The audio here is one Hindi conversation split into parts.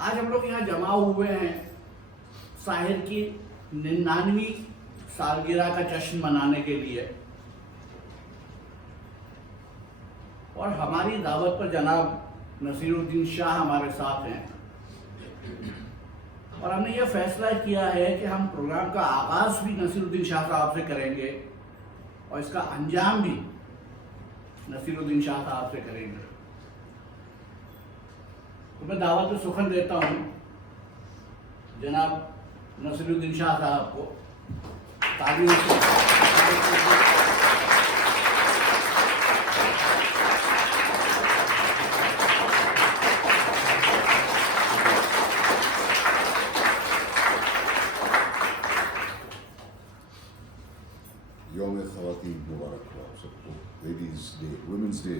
आज हम लोग यहाँ जमा हुए हैं साहिर की 99वीं सालगिरह का जश्न मनाने के लिए, और हमारी दावत पर जनाब नसीरुद्दीन शाह हमारे साथ हैं। और हमने ये फैसला किया है कि हम प्रोग्राम का आगाज़ भी नसीरुद्दीन शाह साहब से करेंगे और इसका अंजाम भी नसीरुद्दीन शाह साहब से करेंगे। तो मैं दावत में सुखन देता हूँ जनाब नसीरुद्दीन शाह साहब को। तालियों से यौम ख़वातीन मुबारक हो आप सबको। लेडीज़ डे, वुमेंस डे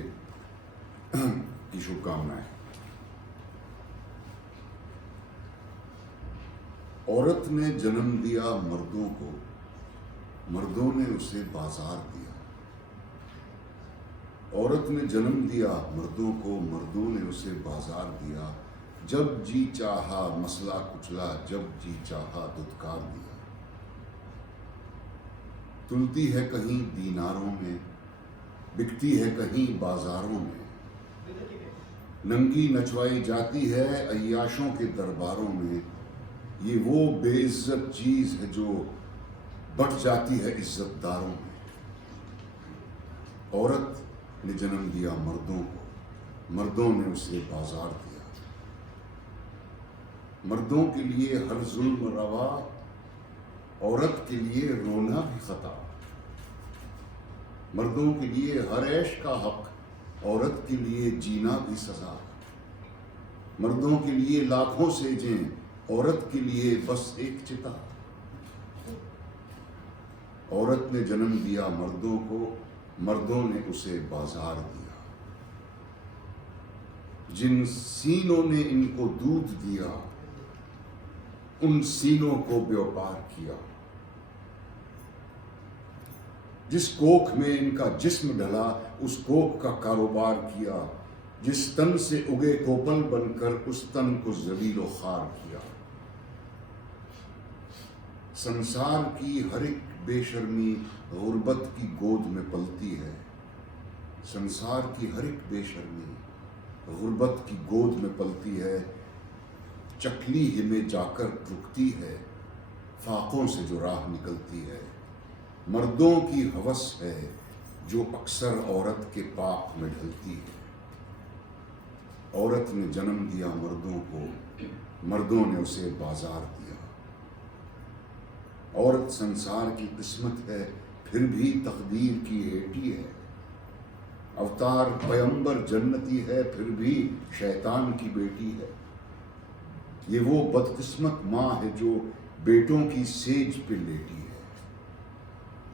की शुभकामनाएं। औरत ने जन्म दिया मर्दों को, मर्दों ने उसे बाजार दिया। औरत ने जन्म दिया मर्दों को, मर्दों ने उसे बाजार दिया। जब जी चाहा मसला कुचला, जब जी चाहा दुत्कार दिया। तुलती है कहीं दीनारों में, बिकती है कहीं बाजारों में। नंगी नचवाई जाती है अय्याशों के दरबारों में। ये वो बेइज्जत चीज है जो बट जाती है इज्जतदारों में। औरत ने जन्म दिया मर्दों को, मर्दों ने उसे बाजार दिया। मर्दों के लिए हर जुल्म रवा, औरत के लिए रोना भी खता। मर्दों के लिए हर ऐश का हक, औरत के लिए जीना भी सजा। मर्दों के लिए लाखों सेजें, औरत के लिए बस एक चिता। औरत ने जन्म दिया मर्दों को, मर्दों ने उसे बाजार दिया। जिन सीनों ने इनको दूध दिया, उन सीनों को व्यापार किया। जिस कोख में इनका जिस्म ढला, उस कोख का कारोबार किया। जिस तन से उगे कोपल बनकर, उस तन को जलीलो खार किया। संसार की हर एक बेशर्मी गुर्बत की गोद में पलती है। संसार की हर एक बेशर्मी गुर्बत की गोद में पलती है। चकली ही में जाकर रुकती है, फाकों से जो राह निकलती है। मर्दों की हवस है जो अक्सर औरत के पाप में ढलती है। औरत ने जन्म दिया मर्दों को, मर्दों ने उसे बाजार दिया। औरत संसार की किस्मत है, फिर भी तकदीर की हेटी है। अवतार पैगंबर जन्नती है, फिर भी शैतान की बेटी है। ये वो बदकिस्मत माँ है जो बेटों की सेज पे लेटी है।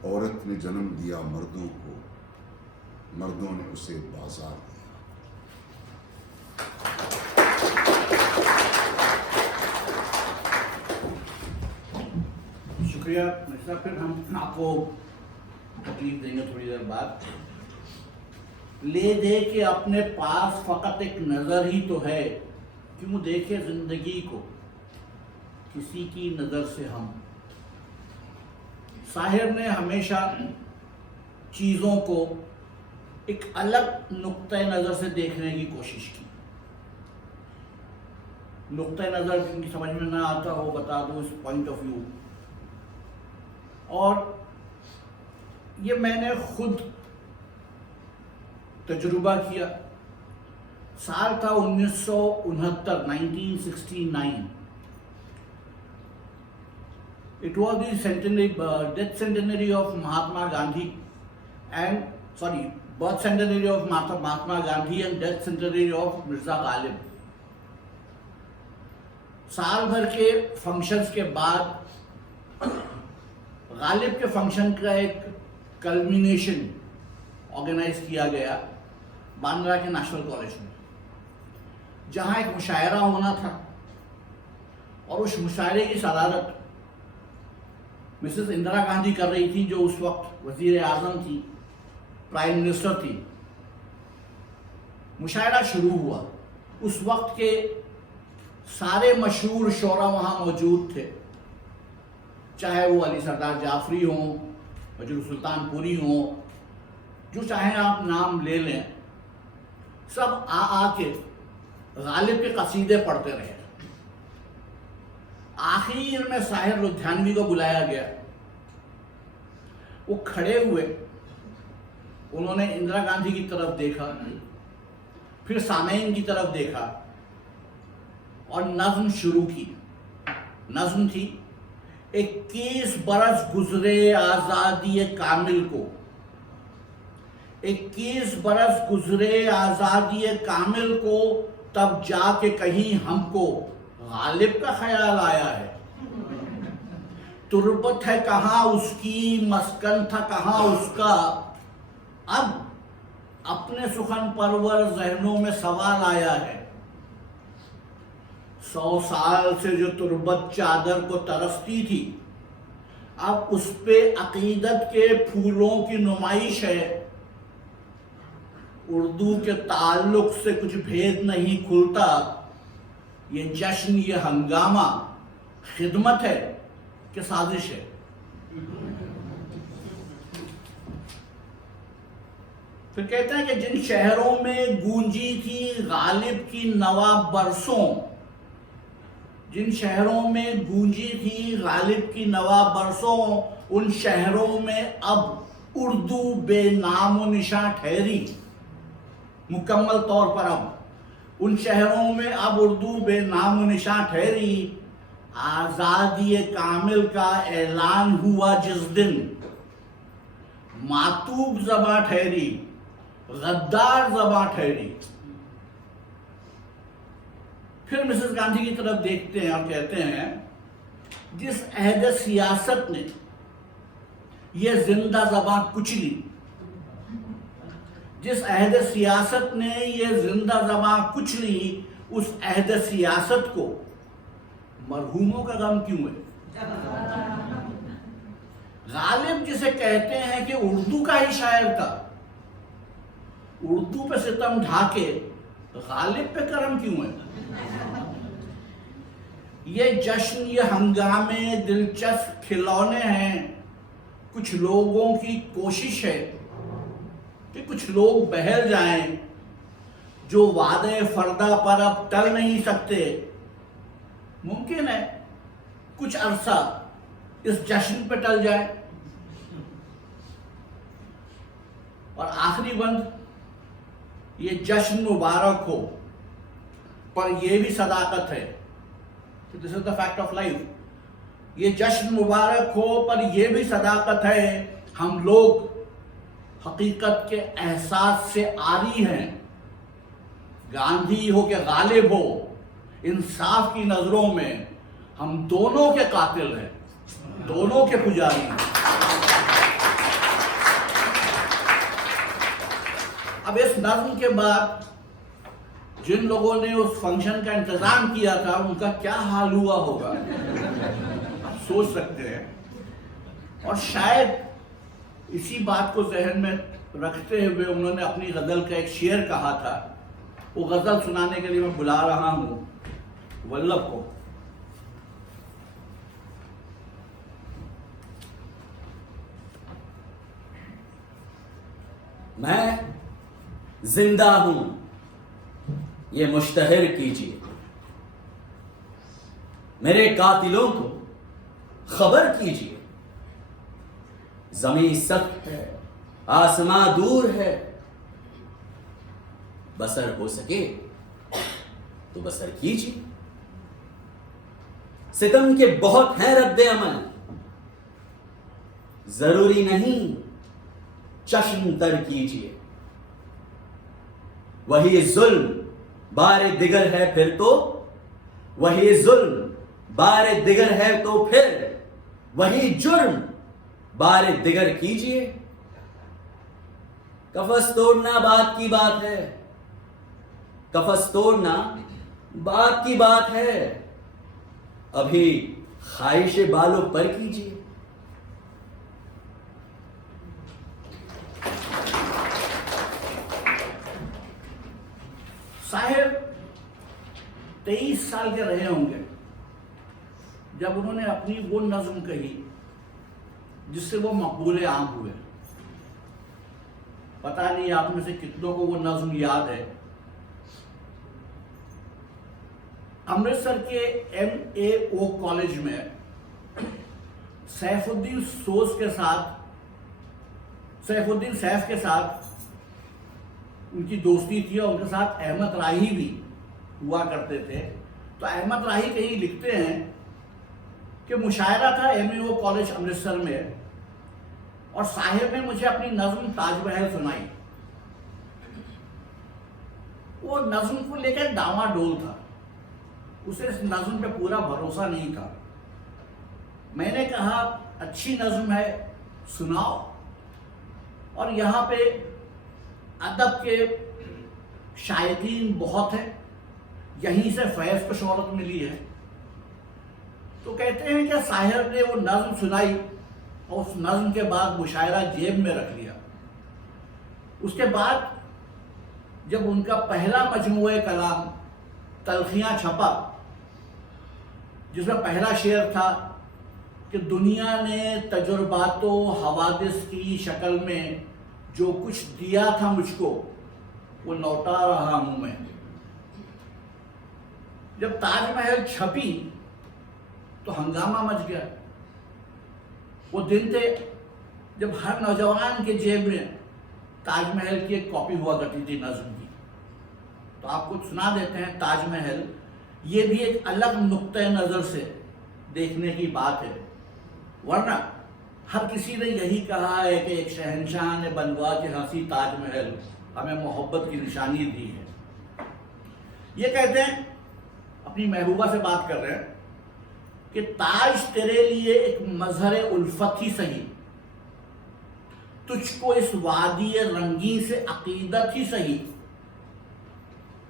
औरत ने जन्म दिया मर्दों को, मर्दों ने उसे बाजार दिया। शुक्रिया मिश्रा। फिर हम आपको तकलीफ देंगे थोड़ी देर बाद। ले दे के अपने पास फकत एक नज़र ही तो है, क्यों देखे जिंदगी को किसी की नज़र से हम। साहिर ने हमेशा चीज़ों को एक अलग नुक्ते नज़र से देखने की कोशिश की। नुक्ते नज़र जिनकी समझ में ना आता हो बता दो, इस पॉइंट ऑफ व्यू। और ये मैंने खुद तजुर्बा किया। साल था 1969, 1969। It was the death centenary of Mahatma Gandhi and birth centenary of Mahatma Gandhi and death centenary of Mirza Ghalib। साल भर के फंक्शंस के बाद गालिब के फंक्शन का एक कल्मिनेशन ऑर्गेनाइज किया गया बांद्रा के नेशनल कॉलेज में, जहां एक मुशायरा होना था। और उस मुशायरे की सदारत मिसेस इंदिरा गांधी कर रही थी, जो उस वक्त वजीर आजम थी, प्राइम मिनिस्टर थी। मुशायरा शुरू हुआ। उस वक्त के सारे मशहूर शोरा वहाँ मौजूद थे, चाहे वो अली सरदार जाफरी हों, वजीर सुल्तानपुरी हों, जो चाहे आप नाम ले लें, सब आके गालिब के कसीदे पढ़ते रहे। आखिर में साहिर लुधियानवी को बुलाया गया। वो खड़े हुए, उन्होंने इंदिरा गांधी की तरफ देखा, फिर सामईन की तरफ देखा और नज्म शुरू की। नज्म थी, 21 बरस गुजरे आजादी कामिल को, 21 बरस गुजरे आजादी कामिल को, तब जाके कहीं हमको गालिब का ख्याल आया है। तुरबत है कहाँ उसकी, मस्कन था कहाँ उसका, अब अपने सुखन परवर जहनों में सवाल आया है। 100 साल से जो तुरबत चादर को तरसती थी, अब उस पे अकीदत के फूलों की नुमाइश है। उर्दू के ताल्लुक से कुछ भेद नहीं खुलता, ये जश्न ये हंगामा खिदमत है कि साजिश है। फिर कहते हैं कि जिन शहरों में गूंजी थी गालिब की नवा बरसों, जिन शहरों में गूंजी थी गालिब की नवा बरसों, उन शहरों में अब उर्दू बेनामो निशान ठहरी। मुकम्मल तौर पर अब उन शहरों में अब उर्दू बेनामो निशान ठहरी। आज़ादी कामिल का ऐलान हुआ जिस दिन, मातूब ज़बां ठहरी, गद्दार ज़बां ठहरी। फिर मिसेस गांधी की तरफ देखते हैं और कहते हैं, जिस अहद सियासत ने यह जिंदा ज़बां कुचली, जिस अहद सियासत ने यह जिंदा ज़बां कुचली, उस अहद सियासत को मरहूमों का गम क्यों है? गालिब जिसे कहते हैं कि उर्दू का ही शायर था, उर्दू पे सितम ढाके गालिब पे करम क्यों है? ये जश्न ये हंगामे दिलचस्प खिलौने हैं। कुछ लोगों की कोशिश है कि कुछ लोग बहल जाएं, जो वादे फरदा पर अब टल नहीं सकते। मुमकिन है कुछ अरसा इस जश्न पे टल जाए। और आखिरी बंद, ये जश्न मुबारक हो, पर यह भी सदाकत है कि this is the fact of life. ये जश्न मुबारक हो, पर यह भी सदाकत है, हम लोग हकीकत के एहसास से आरी हैं। गांधी हो के गालिब हो, इंसाफ की नजरों में हम दोनों के कातिल हैं, दोनों के पुजारी हैं। अब इस नज्म के बाद जिन लोगों ने उस फंक्शन का इंतजाम किया था, उनका क्या हाल हुआ होगा आप सोच सकते हैं। और शायद इसी बात को जहन में रखते हुए उन्होंने अपनी गजल का एक शेर कहा था। वो गजल सुनाने के लिए मैं बुला रहा हूं वल्लभ को। मैं जिंदा हूं, ये मुश्तहिर कीजिए, मेरे कातिलों को खबर कीजिए। जमीन सख्त है, आसमां दूर है, बसर हो सके तो बसर कीजिए। सितम के बहुत हैं रद्द अमल, जरूरी नहीं चश्म तर कीजिए। वही जुल्म बारे दिगर है फिर तो, वही जुल्म बारे दिगर है तो फिर वही जुर्म बारे दिगर कीजिए। कफस तोड़ना बात की बात है, कफस तोड़ना बात की बात है, अभी ख्वाहिश बालों पर कीजिए। साहिब 23 साल के रहे होंगे जब उन्होंने अपनी वो नज्म कही जिससे वो मकबूल आम हुए। पता नहीं आप में से कितनों को वो नज्म याद है। अमृतसर के MAO कॉलेज में सैफुद्दीन सैफ के साथ उनकी दोस्ती थी और उनके साथ अहमद राही भी हुआ करते थे। तो अहमद राही कहीं लिखते हैं कि मुशायरा था MAO कॉलेज अमृतसर में और साहिब ने मुझे अपनी नज्म ताजमहल सुनाई। वो नज्म को लेकर डामाडोल था, उसे इस नज्म पे पूरा भरोसा नहीं था। मैंने कहा अच्छी नज्म है, सुनाओ। और यहाँ पे अदब के शायकीन बहुत हैं, यहीं से फैज़ को शोहरत मिली है। तो कहते हैं कि साहिर ने वो नज्म सुनाई और उस नज्म के बाद मुशायरा जेब में रख लिया। उसके बाद जब उनका पहला मजमूए कलाम तलखियाँ छपा, जिसमें पहला शेर था कि दुनिया ने तजुर्बातो हवादिस की शक्ल में जो कुछ दिया था मुझको वो लौटा रहा हूं मैं। जब ताजमहल छपी तो हंगामा मच गया। वो दिन थे जब हर नौजवान के जेब में ताजमहल की एक कॉपी हुआ करती थी नज्म की। तो आपको सुना देते हैं ताजमहल। ये भी एक अलग नुक्ते नज़र से देखने की बात है, वरना हर किसी ने यही कहा है कि एक शहंशाह ने बनवा के हंसी ताजमहल हमें मोहब्बत की निशानी दी है। ये कहते हैं, अपनी महबूबा से बात कर रहे हैं कि ताज तेरे लिए एक मजहर उल्फत ही सही, तुझको इस वादी रंगीन से अकीदत ही सही,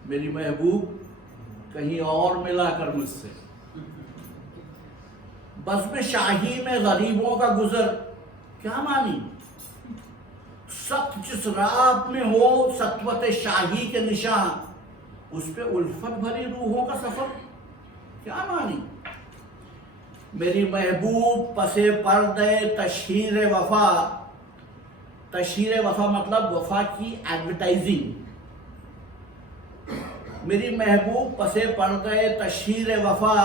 मेरी महबूब कहीं और मिला कर मुझसे। बज़्म शाही में गरीबों का गुजर क्या मानी, सख्त जिस राह में हो सतवत शाही के निशान, उस पे उल्फत भरी रूहों का सफर क्या मानी। मेरी महबूब पसे पर्दे तशहीर वफा, तशहीर वफा मतलब वफा की एडवर्टाइजिंग। मेरी महबूब पसे पर्दे तशहीर वफा,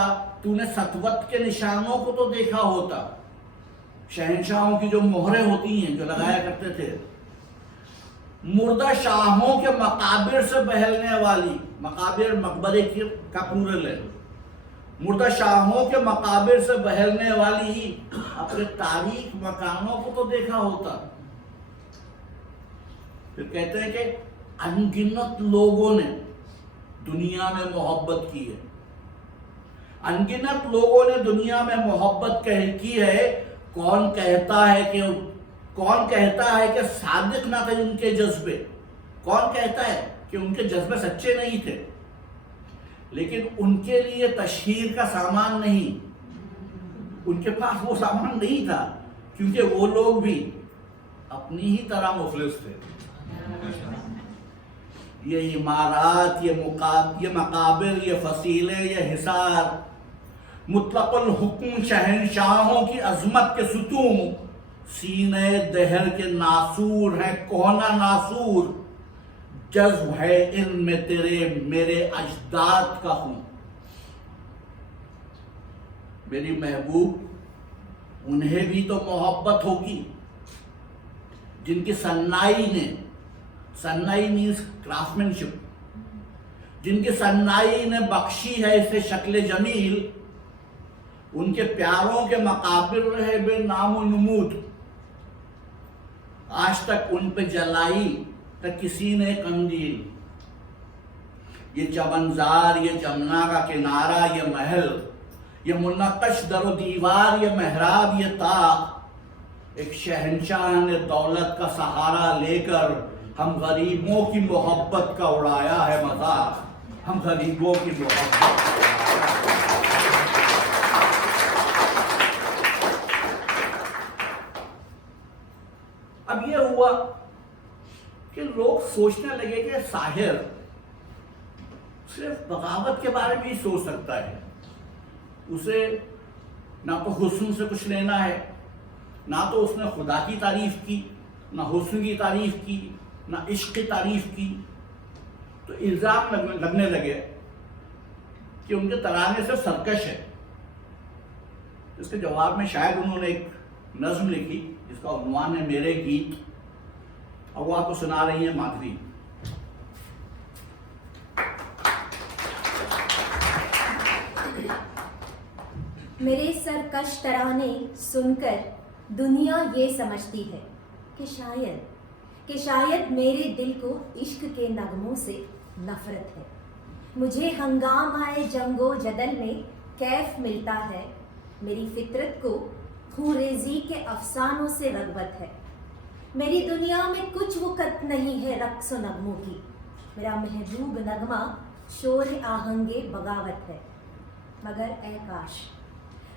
तूने सतवत के निशानों को तो देखा होता, शहंशाहों की जो मोहरें होती हैं जो लगाया करते थे। मुर्दा शाहों के मकाबिर से बहलने वाली, मकाबिर मकबरे की का प्लूरल है, मुर्दा शाहों के मकाबिर से बहलने वाली अपने तारीख मकानों को तो देखा होता। फिर कहते हैं कि अनगिनत लोगों ने दुनिया में मोहब्बत की है, अनगिनत लोगों ने दुनिया में मोहब्बत की है। कौन कहता है कि सादिक ना थे उनके जज्बे, कौन कहता है कि उनके जज्बे सच्चे नहीं थे। लेकिन उनके लिए तशहीर का सामान नहीं, उनके पास वो सामान नहीं था, क्योंकि वो लोग भी अपनी ही तरह मुफलिस थे। ये इमारात, ये मकाबिर, ये फसीले, ये हिसार, मुतलकुल हुक्म शहंशाहों की अजमत के सुतून, सीने दहर के नासूर हैं कोहना नासूर, जज्ब है इनमें तेरे मेरे अजदाद का हूं। मेरी महबूब उन्हें भी तो मोहब्बत होगी जिनकी सन्नाई मीन्स क्राफ्टमैनशिप, जिनकी सन्नाई ने बख्शी है इसे शक्ल जमील, उनके प्यारों के मकाबिर रहे बे नामो नमूद, आज तक उन पे जलाई तक किसी ने कंदील। ये चमनजार, ये जमुना का किनारा, ये महल, ये मुनक्कश दरो दीवार, ये मेहराब, ये ताक, एक शहंशाह ने दौलत का सहारा लेकर हम गरीबों की मोहब्बत का उड़ाया है मजाक, हम गरीबों की मोहब्बत। अब ये हुआ कि लोग सोचने लगे कि सिर्फ बगावत के बारे में ही सोच सकता है। उसे ना तो हुस्न से कुछ लेना है, ना तो उसने खुदा की तारीफ की, ना हुस्न की तारीफ की, ना इश्क की तारीफ की। तो इल्ज़ाम लगने लगे कि उनके तराने से सरकश है। इसके जवाब में शायद उन्होंने एक नज्म लिखी जिसका उन्वान है मेरे गीत, और वो आपको सुना रही है माधवी। मेरे सरकश तराने सुनकर दुनिया ये समझती है कि शायद मेरे दिल को इश्क के नगमों से नफरत है। मुझे हंगामाए जंगो जदल में कैफ मिलता है। मेरी फितरत को खूरेजी के अफसानों से रगबत है। मेरी दुनिया में कुछ वक़्त नहीं है रक्स व नगमों की। मेरा महबूब नगमा शोर आहंगे बगावत है।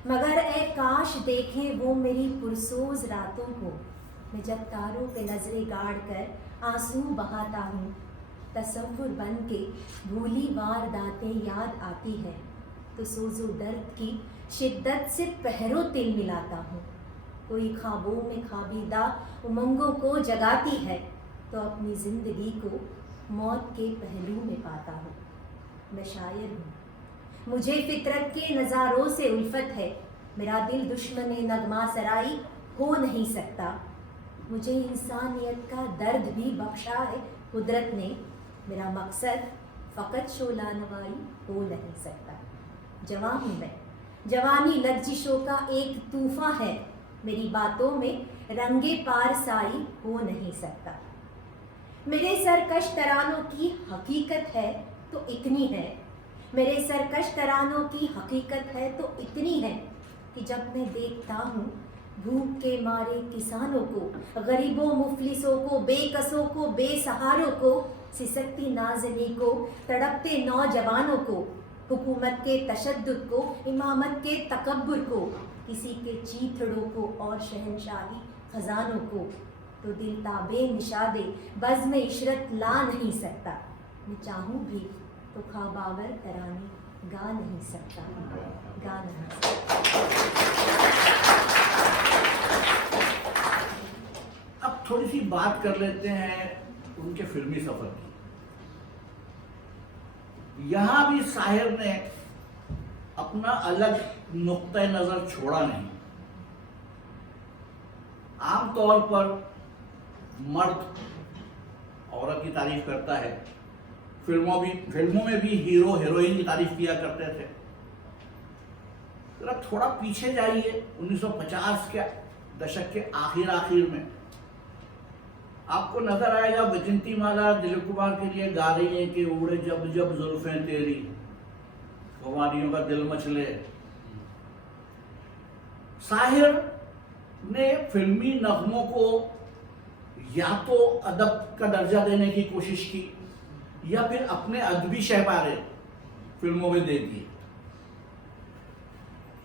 मगर ए काश देखें वो मेरी पुरसोज रातों को। मैं जब तारों पे नजरें गाड़ कर आंसू बहाता हूँ, तसव्वुर बन के भूली वारदातें याद आती है, तो सोजो दर्द की शिद्दत से पहरों तिल मिलाता हूँ। कोई ख्वाबों में खाबीदा उमंगों को जगाती है, तो अपनी जिंदगी को मौत के पहलू में पाता हूँ। मैं शायर हूँ, मुझे फितरत के नज़ारों से उल्फत है। मेरा दिल दुश्मन नगमा सराई हो नहीं सकता। मुझे इंसानियत का दर्द भी बख्शा है कुदरत ने। मेरा मकसद फ़कत शोला नवाई हो नहीं सकता। जवान हूँ मैं, जवानी लफ्ज़िशों का एक तूफ़ा है। मेरी बातों में रंगे पारसाई हो नहीं सकता। मेरे सरकश तरानों की हकीकत है तो इतनी है। मेरे सरकश तरानों की हकीकत है तो इतनी है कि जब मैं देखता हूँ भूख के मारे किसानों को, गरीबों मुफलिसों को, बेकसों को, बेसहारों को, सिसकती नाज़नी को, तड़पते नौजवानों को, हुकूमत के तशद्दुद को, इमामत के तकब्बुर को, किसी के चीथड़ों को और शहनशाही खजानों को, तो दिल ताबे निशादे बज़्म इशरत ला नहीं सकता। मैं चाहूँ भी तो ख्वाबावर तराने गा नहीं सकता। अब थोड़ी सी बात कर लेते हैं उनके फिल्मी सफर की। यहां भी साहिर ने अपना अलग नुक्ता नजर छोड़ा नहीं। आमतौर पर मर्द औरत की तारीफ करता है, फिल्मों में भी हीरो हीरोइन की तारीफ किया करते थे। जरा थोड़ा पीछे जाइए, 1950 के दशक के आखिर में आपको नजर आएगा वैजंती माला दिलीप कुमार के लिए गा रही है कि उड़े जब जब जुल्फें तेरी, कुमारियों का दिल मचले। साहिर ने फिल्मी नगमों को या तो अदब का दर्जा देने की कोशिश की या फिर अपने अदबी शहबारे फिल्मों में दे दिए।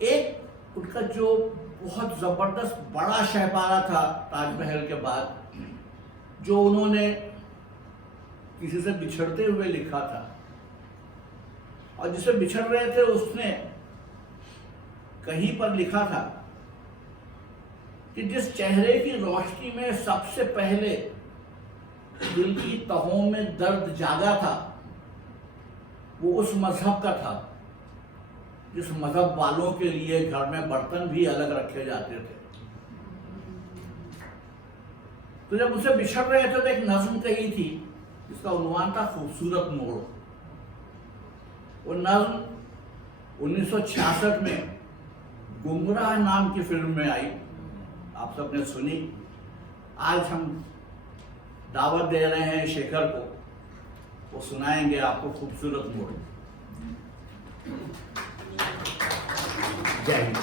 एक उनका जो बहुत जबरदस्त बड़ा शहबारा था ताजमहल के बाद, जो उन्होंने किसी से बिछड़ते हुए लिखा था, और जिसे बिछड़ रहे थे उसने कहीं पर लिखा था कि जिस चेहरे की रोशनी में सबसे पहले दिल की तहों में दर्द जागा था, वो उस मजहब का था जिस मजहब वालों के लिए घर में बर्तन भी अलग रखे जाते थे। तो जब उसे बिछड़ रहे थे तो एक नज्म कही थी जिसका उन्वान था खूबसूरत मोड़। वो नज्म 1966 में गुमराह नाम की फिल्म में आई, आप सबने सुनी। आज हम दावत दे रहे हैं शेखर को, वो सुनाएंगे आपको खूबसूरत मोड़। जय हिंद।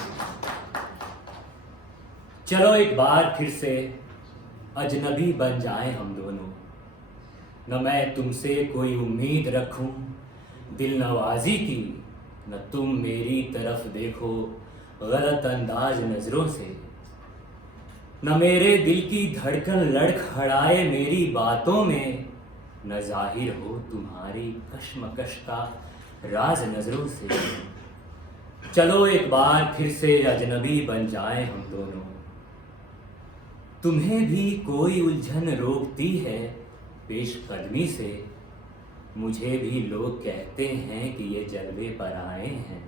चलो एक बार फिर से अजनबी बन जाएं हम दोनों। न मैं तुमसे कोई उम्मीद रखूं दिल नवाजी की, न तुम मेरी तरफ देखो गलत अंदाज नजरों से। न मेरे दिल की धड़कन लड़खड़ाए मेरी बातों में, न जाहिर हो तुम्हारी कश्मकश का राज नजरों से। चलो एक बार फिर से अजनबी बन जाएं हम दोनों। तुम्हें भी कोई उलझन रोकती है पेशकदमी से। मुझे भी लोग कहते हैं कि ये जलवे पर आए हैं।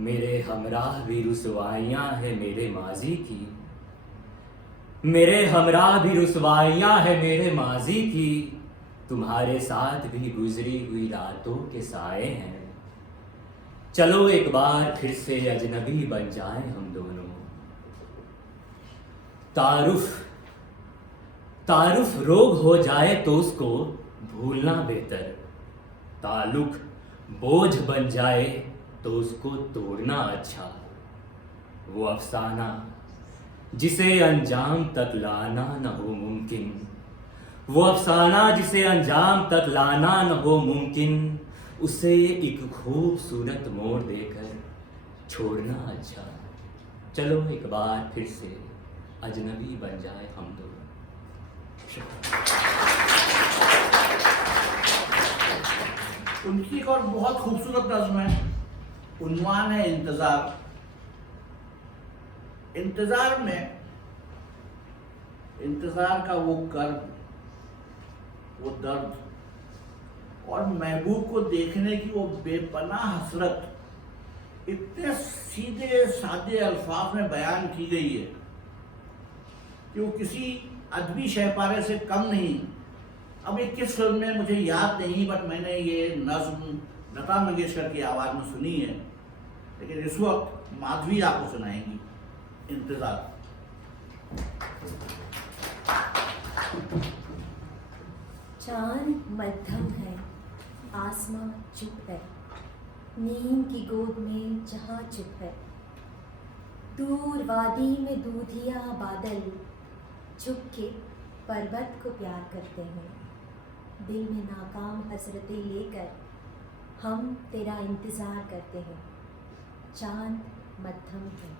मेरे हमराह भी रुसवाइयाँ है मेरे माजी की। मेरे हमराह भी रुसवाइयाँ है मेरे माजी की। तुम्हारे साथ भी गुजरी हुई रातों के साए हैं। चलो एक बार फिर से अजनबी बन जाएं हम दोनों। तारुफ रोग हो जाए तो उसको भूलना बेहतर। ताल्लुक बोझ बन जाए तो उसको तोड़ना अच्छा। वो अफसाना जिसे अंजाम तक लाना न हो मुमकिन। वो अफसाना जिसे अंजाम तक लाना न हो मुमकिन। उसे एक खूबसूरत मोड़ देकर छोड़ना अच्छा। चलो एक बार फिर से अजनबी बन जाए हम दोनों। उनकी एक और बहुत खूबसूरत नज़्म है, उन्वान है इंतज़ार। इंतज़ार में इंतज़ार का वो कर्ब, वो दर्द और महबूब को देखने की वो बेपनाह हसरत इतने सीधे सादे अल्फाज में बयान की गई है कि वो किसी अदबी शहपारे से कम नहीं। अब ये किस फिल्म में मुझे याद नहीं, बट मैंने ये नज़्म लता मंगेशकर की आवाज़ में सुनी है, लेकिन इस वक्त माधवी आपको सुनाएंगी इंतज़ार। चांद मध्यम है, आसमां चुप है, नीम की गोद में जहां चुप है। दूर वादी में दूधिया बादल झुक के पर्वत को प्यार करते हैं। दिल में नाकाम हसरतें लेकर हम तेरा इंतज़ार करते हैं। चांद मध्यम है,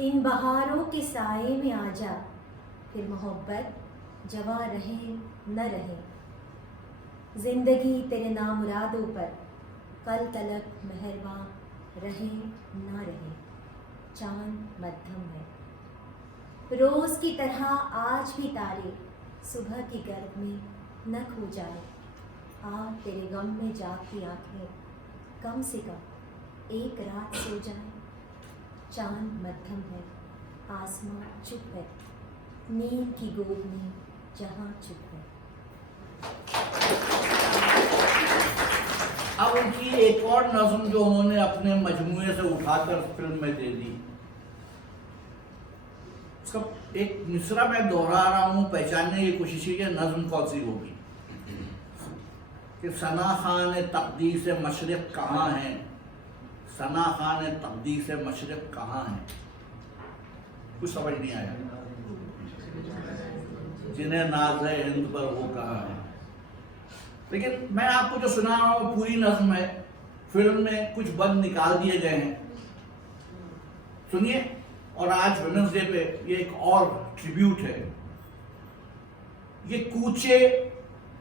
इन बहारों के साए में आजा, फिर मोहब्बत जवां रहे न रहे। जिंदगी तेरे नामुरादों पर कल तलक मेहरबां रहे ना रहे। चांद मध्यम है, रोज की तरह आज भी तारे सुबह की गर्द में न खो जाए। आ तेरे गम में जागती आंखें कम से कम एक रात सो जाए। चांद मध्यम है, आसमां चुप है, नींद की गोद में जहां चुप है। अब उनकी एक और नज़्म जो उन्होंने अपने मजमूए से उठाकर फिल्म में दे दी, उसका एक मिसरा मैं दोहरा रहा हूँ, पहचानने की कोशिश की नज़्म कौन सी होगी। कि सना खान तकदीर से मशरिक़ कहाँ है, सना खान तकदीर से मशरिक़ कहाँ है। कुछ समझ नहीं आया। जिन्हें नाज है हिंद पर वो कहाँ है। लेकिन मैं आपको जो सुना रहा हूँ पूरी नज़्म है, फिल्म में कुछ बंद निकाल दिए गए हैं, सुनिए। और आज वेडनेसडे पे ये एक और ट्रिब्यूट है। ये कूचे,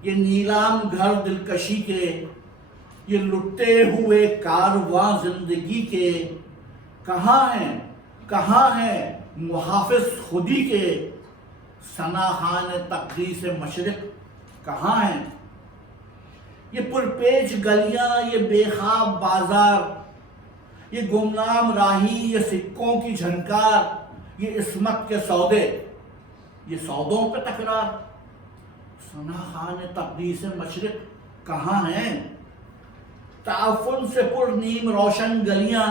ये नीलाम घर दिलकशी के, ये लुटते हुए कारवां जिंदगी के, कहाँ हैं मुहाफिज खुदी के, सना खान तकदीर से मशरिक़ कहाँ हैं। ये पुरपेच गलियां, ये बेखाब बाजार, ये गुमनाम राही, ये सिक्कों की झनकार, ये इस्मत के सौदे, ये सौदों पे तकरार। सना खान तकदीर से मशरिक़ कहाँ हैं। ताफुन से पुरनीम रोशन गलियां,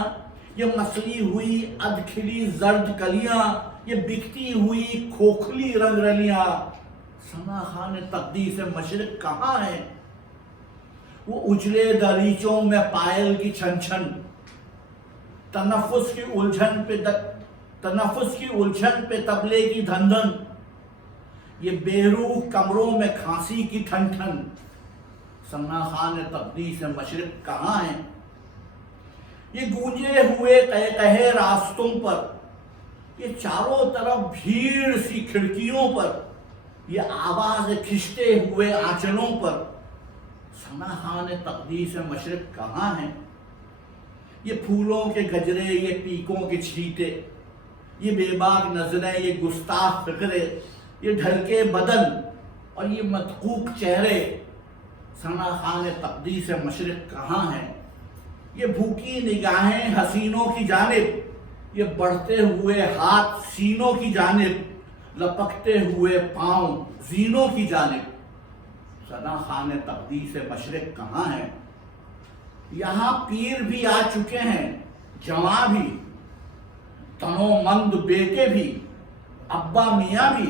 ये मसली हुई अधखिली जर्द कलियां, ये बिकती हुई खोखली रंगरलियां। सना खान तकदीर से मशरिक़ कहाँ है। वो उजले दरीचों में पायल की छन छन, तनफ़ुस की उलझन पे तबले की धन धन, ये बेरूह कमरों में खांसी की ठन ठन। सना खान तकदीर से मशरिक़ कहाँ है। ये गूंजे हुए कहे रास्तों पर, ये चारों तरफ भीड़ सी खिड़कियों पर, ये आवाज खिंचते हुए आंचलों पर। सनाखान तकदीस मशरक कहाँ हैं? ये फूलों के गजरे, ये पीकों के छींटे, ये बेबाक नजरें, ये गुस्ताख फिक्रे, ये ढलके बदन और ये मतकूक चेहरे, सनाखान तकदीस मशरक कहाँ हैं? ये भूखी निगाहें हसीनों की जानिब, ये बढ़ते हुए हाथ सीनों की जानिब, लपकते हुए पांव जीनों की जानिब, सनाखान तकदीस मशरक कहाँ हैं? यहाँ पीर भी आ चुके हैं, जवां भी, तनोमंद बेटे भी, अब्बा मियाँ भी,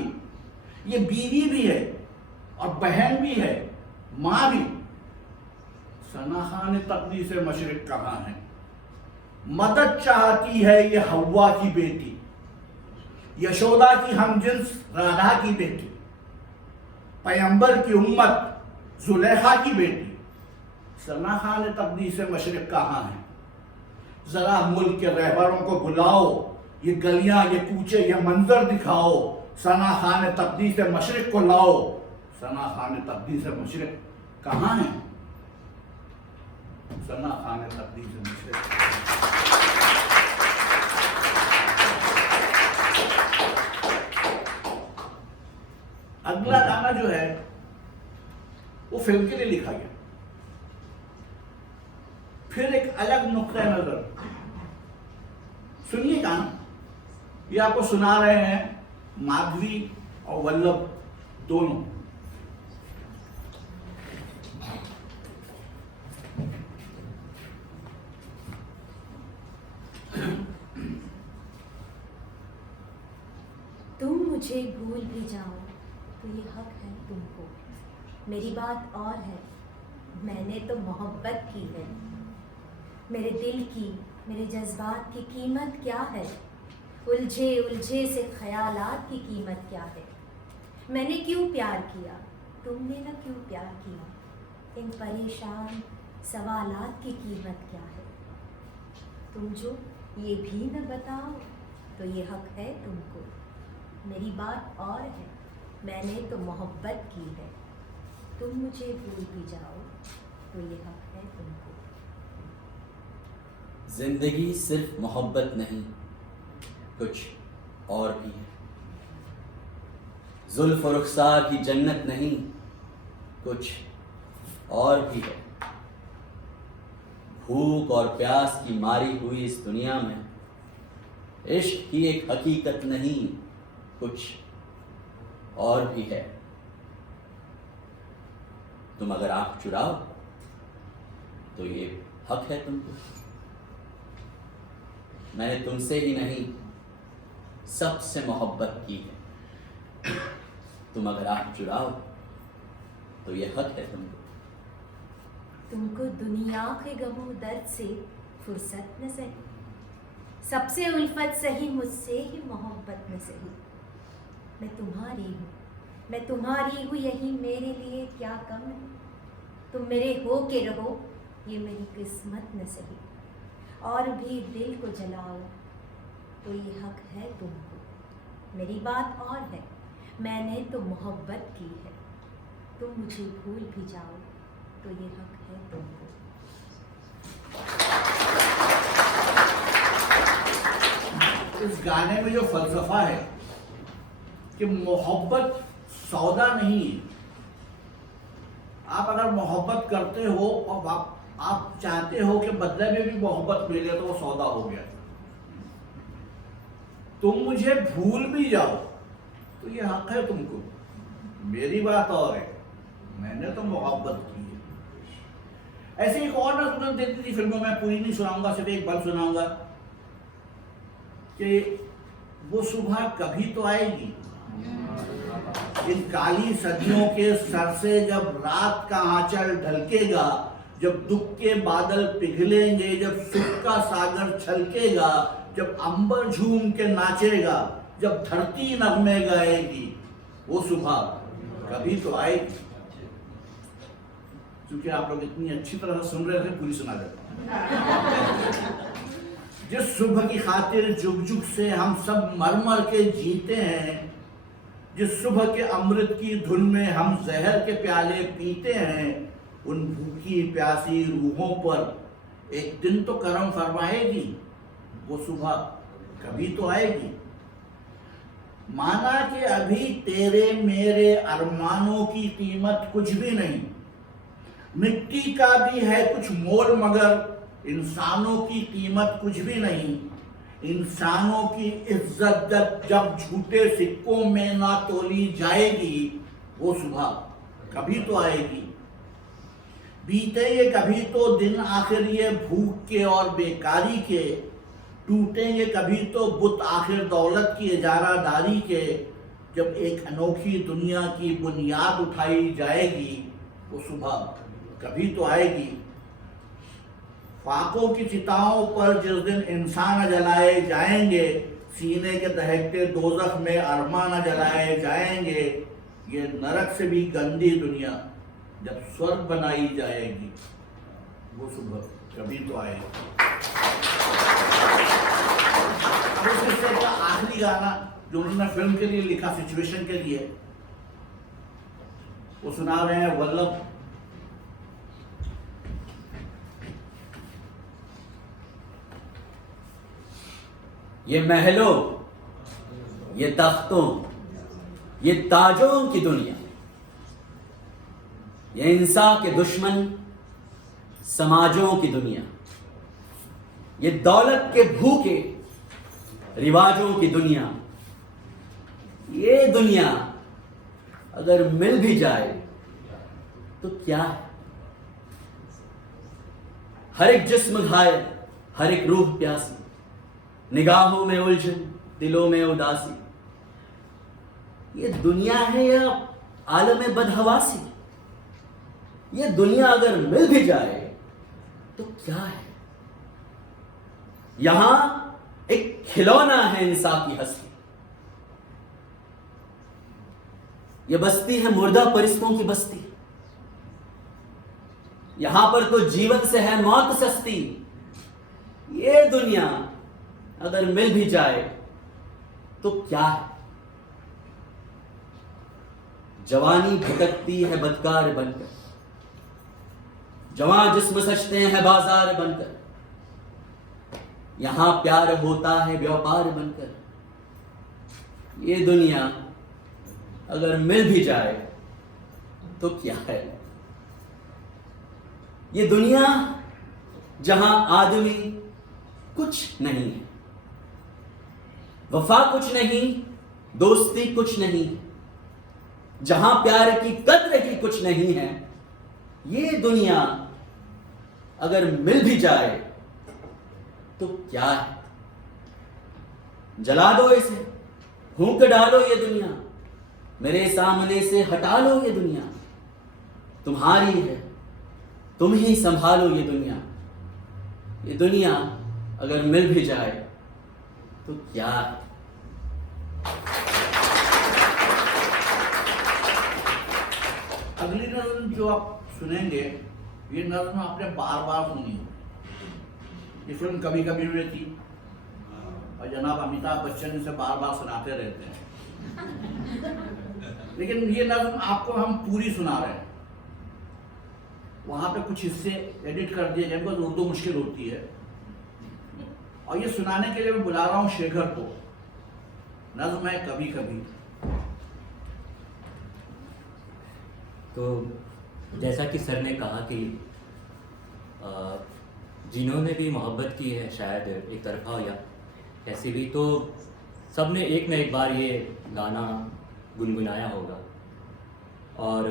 ये बीवी भी है और बहन भी है, माँ भी। सनाखान तकदीस मशरक कहाँ है? मदद चाहती है ये हव्वा की बेटी, यशोदा की हमजिन्स राधा की बेटी, पैगंबर की उम्मत जुलेखा की बेटी। सनाखान तकदीस मशरक कहाँ है? जरा मुल्क के रहबरों को बुलाओ, ये गलियां, ये कूचे, ये मंजर दिखाओ, सनाखान तकदीस मशरक को लाओ। सनाखान तकदीस मशरक कहाँ है? सनाखान तकदीस मशरक। अगला गाना जो है वो फिल्म के लिए लिखा गया। फिर एक अलग नुक्ता नजर सुनिए गाना। ये आपको सुना रहे हैं माधवी और वल्लभ दोनों। तुम मुझे भूल भी जाओ तो ये हक है तुमको। मेरी बात और है, मैंने तो मोहब्बत की है। मेरे दिल की, मेरे जज्बात की कीमत क्या है? उलझे उलझे से ख्यालात की कीमत क्या है? मैंने क्यों प्यार किया, तुमने न क्यों प्यार किया? इन परेशान सवालात की कीमत क्या है? तुम जो ये भी न बताओ तो ये हक है तुमको। मेरी बात और है, मैंने तो मोहब्बत की है। तुम मुझे भूल भी जाओ तो ये हक है तुमको। जिंदगी सिर्फ मोहब्बत नहीं, कुछ और भी है। जुल्फ और रुखसार की जन्नत नहीं, कुछ और भी है। भूख और प्यास की मारी हुई इस दुनिया में इश्क की एक हकीकत नहीं, कुछ और भी है। तुम अगर आंख चुराओ तो ये हक है तुमको। मैंने तुमसे ही नहीं सबसे मोहब्बत की है। तुम अगर आंख चुराओ तो ये हक है तुमको। तुमको दुनिया के गमो दर्द से फुर्सत न सही, सबसे उल्फत सही, मुझसे ही मोहब्बत न सही। मैं तुम्हारी हूँ, मैं तुम्हारी हूँ, यही मेरे लिए क्या कम है? तुम मेरे हो के रहो, ये मेरी किस्मत न सही। और भी दिल को जलाओ तो ये हक है तुमको। मेरी बात और है, मैंने तो मोहब्बत की है। तुम मुझे भूल भी जाओ तो ये हक है तुमको। इस गाने में जो फलसफा है कि मोहब्बत सौदा नहीं है। आप अगर मोहब्बत करते हो और आप चाहते हो कि बदले में भी मोहब्बत मिले तो वो सौदा हो गया। तुम मुझे भूल भी जाओ तो ये हक है तुमको। मेरी बात और है, मैंने तो मोहब्बत की है। ऐसे एक और नज़र देती थी फिल्मों में, पूरी नहीं सुनाऊंगा, सिर्फ एक बार सुनाऊंगा कि वो सुबह कभी तो आएगी। इन काली सदियों के सर से जब रात का आंचल ढलकेगा, जब दुख के बादल पिघलेंगे, जब सुख का सागर छलकेगा, जब अंबर झूम के नाचेगा, जब धरती नगमे गाएगी, वो सुबह कभी तो आएगी। क्योंकि आप लोग इतनी अच्छी तरह सुन रहे थे, पूरी सुना देता। जिस सुबह की खातिर जुग जुग से हम सब मर मर के जीते हैं, जिस सुबह के अमृत की धुन में हम जहर के प्याले पीते हैं, उन भूखी प्यासी रूहों पर एक दिन तो करम फरमाएगी, वो सुबह कभी तो आएगी। माना कि अभी तेरे मेरे अरमानों की कीमत कुछ भी नहीं, मिट्टी का भी है कुछ मोल, मगर इंसानों की कीमत कुछ भी नहीं। इंसानों की इज्जत जब झूठे सिक्कों में ना तोली जाएगी, वो सुबह कभी तो आएगी। बीतेंगे कभी तो दिन आखिर ये भूख के और बेकारी के, टूटेंगे कभी तो बुत आखिर दौलत की इजारादारी के। जब एक अनोखी दुनिया की बुनियाद उठाई जाएगी, वो सुबह कभी तो आएगी। फाकों की चिताओं पर जिस दिन इंसान जलाए जाएंगे, सीने के दहकते दोज़ख में अरमा न जलाए जाएंगे। ये नरक से भी गंदी दुनिया जब स्वर्ग बनाई जाएगी, वो सुबह कभी तो आएगी। उस हिस्से का आखिरी गाना जो उन्होंने फिल्म के लिए लिखा, सिचुएशन के लिए, वो सुना रहे हैं वल्लभ। ये महलों, ये तख्तों, ये ताजों की दुनिया, ये इंसान के दुश्मन समाजों की दुनिया, ये दौलत के भूखे रिवाजों की दुनिया, ये दुनिया अगर मिल भी जाए तो क्या है? हर एक जिस्म घायल, हर एक रूह प्यासी, निगाहों में उलझन, दिलों में उदासी। ये दुनिया है या आलम बदहवासी? ये दुनिया अगर मिल भी जाए तो क्या है? यहां एक खिलौना है इंसान की हस्ती। ये बस्ती है मुर्दा परिस्तों की बस्ती। यहां पर तो जीवन से है मौत सस्ती। ये दुनिया अगर मिल भी जाए तो क्या है? जवानी भटकती है बदकार बनकर, जवान जिस्म सजते हैं बाजार बनकर। यहां प्यार होता है व्यापार बनकर। ये दुनिया अगर मिल भी जाए तो क्या है? ये दुनिया जहां आदमी कुछ नहीं है, वफा कुछ नहीं, दोस्ती कुछ नहीं, जहां प्यार की कद्र ही कुछ नहीं है। ये दुनिया अगर मिल भी जाए तो क्या है? जला दो इसे, फूंक डालो ये दुनिया, मेरे सामने से हटा लो ये दुनिया। तुम्हारी है, तुम ही संभालो ये दुनिया। ये दुनिया अगर मिल भी जाए तो क्या है? अगली नज़्म जो आप सुनेंगे, ये नज़्म आपने बार बार सुनी हो। ये फिल्म कभी कभी में थी और जनाब अमिताभ बच्चन इसे बार बार सुनाते रहते हैं। लेकिन ये नज़्म आपको हम पूरी सुना रहे हैं। वहाँ पे कुछ हिस्से एडिट कर दिए गए, बिकॉज उर्दू मुश्किल होती है। और ये सुनाने के लिए मैं बुला रहा हूँ शेखर को। नज़्म है कभी कभी। तो जैसा कि सर ने कहा कि जिन्होंने भी मोहब्बत की है, शायद एक तरफा या कैसी भी, तो सब ने एक न एक बार ये गाना गुनगुनाया होगा। और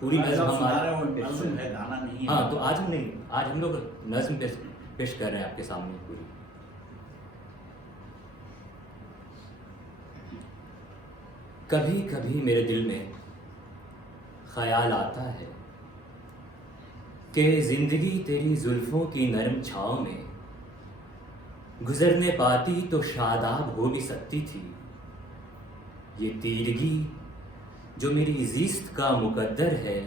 पूरी नज़्म हमारे नज़्म है, गाना नहीं है। हाँ, तो आज हम लोग नज़्म पेश कर रहे हैं आपके सामने पूरी। कभी कभी मेरे दिल में ख्याल आता है कि जिंदगी तेरी जुल्फों की नरम छाँव में गुजरने पाती तो शादाब हो भी सकती थी। ये तीरगी जो मेरी ज़िस्त का मुकद्दर है,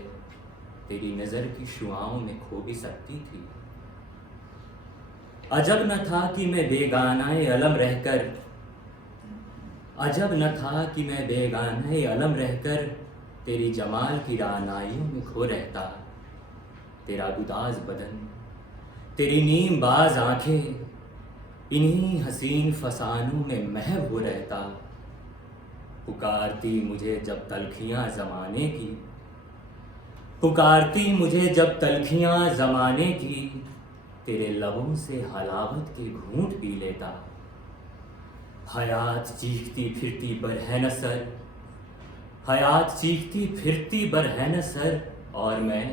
तेरी नज़र की शुआओं में खो भी सकती थी। अजब न था कि मैं बेगानाए अलम रहकर, अजब न था कि मैं बेगानाए अलम रहकर तेरी जमाल की रानाइयों में खो रहता। तेरा गुदाज बदन, तेरी नीमबाज आंखें, इन्हीं हसीन फसानों में महव हो रहता। पुकारती मुझे जब तलखियां जमाने की, पुकारती मुझे जब तलखियां जमाने की, तेरे लबों से हलावत के घूंट पी लेता। हयात चीखती फिरती बरहन सर, हयात चीखती फिरती बरहन सर, और मैं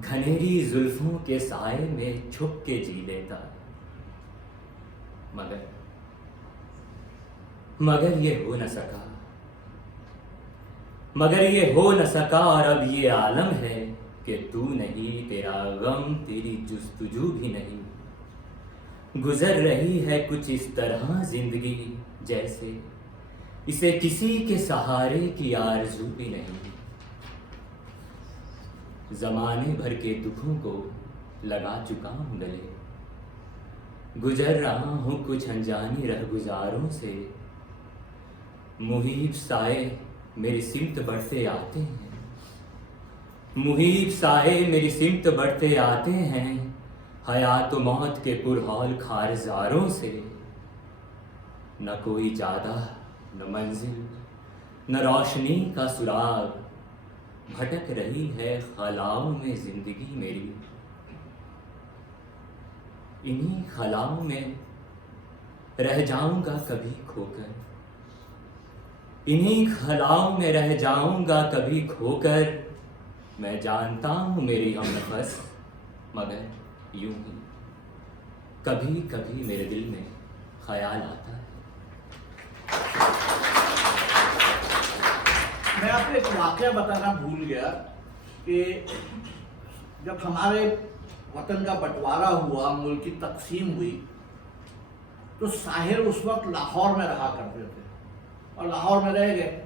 घनेरी जुल्फों के साए में छुप के जी लेता। मगर ये हो न सका, मगर ये हो न सका, और अब ये आलम है कि तू नहीं, तेरा गम, तेरी जुस्तजू भी नहीं। गुजर रही है कुछ इस तरह जिंदगी, जैसे इसे किसी के सहारे की आरज़ू भी नहीं। जमाने भर के दुखों को लगा चुका हूँ गले, गुजर रहा हूँ कुछ अनजानी रहगुजारों से। मुहीब साए मेरी सिमत बढ़ते आते हैं, मुहीब साए मेरी सिमत बढ़ते आते हैं, हयात मौत के पुरहौल खारजारों से। न कोई जादा न मंजिल न रोशनी का सुराग, भटक रही है खलाओं में जिंदगी मेरी। इन्हीं खलाओं में रह जाऊंगा कभी खोकर, इन्हीं खलाओं में रह जाऊंगा कभी खोकर। मैं जानता हूं मेरी हमनफस, मगर यूं ही कभी कभी मेरे दिल में ख्याल आता है। मैं आपको एक वाकया बताना भूल गया कि जब हमारे वतन का बंटवारा हुआ, मुल्क की तकसीम हुई, तो साहिर उस वक्त लाहौर में रहा करते थे और लाहौर में रह गए।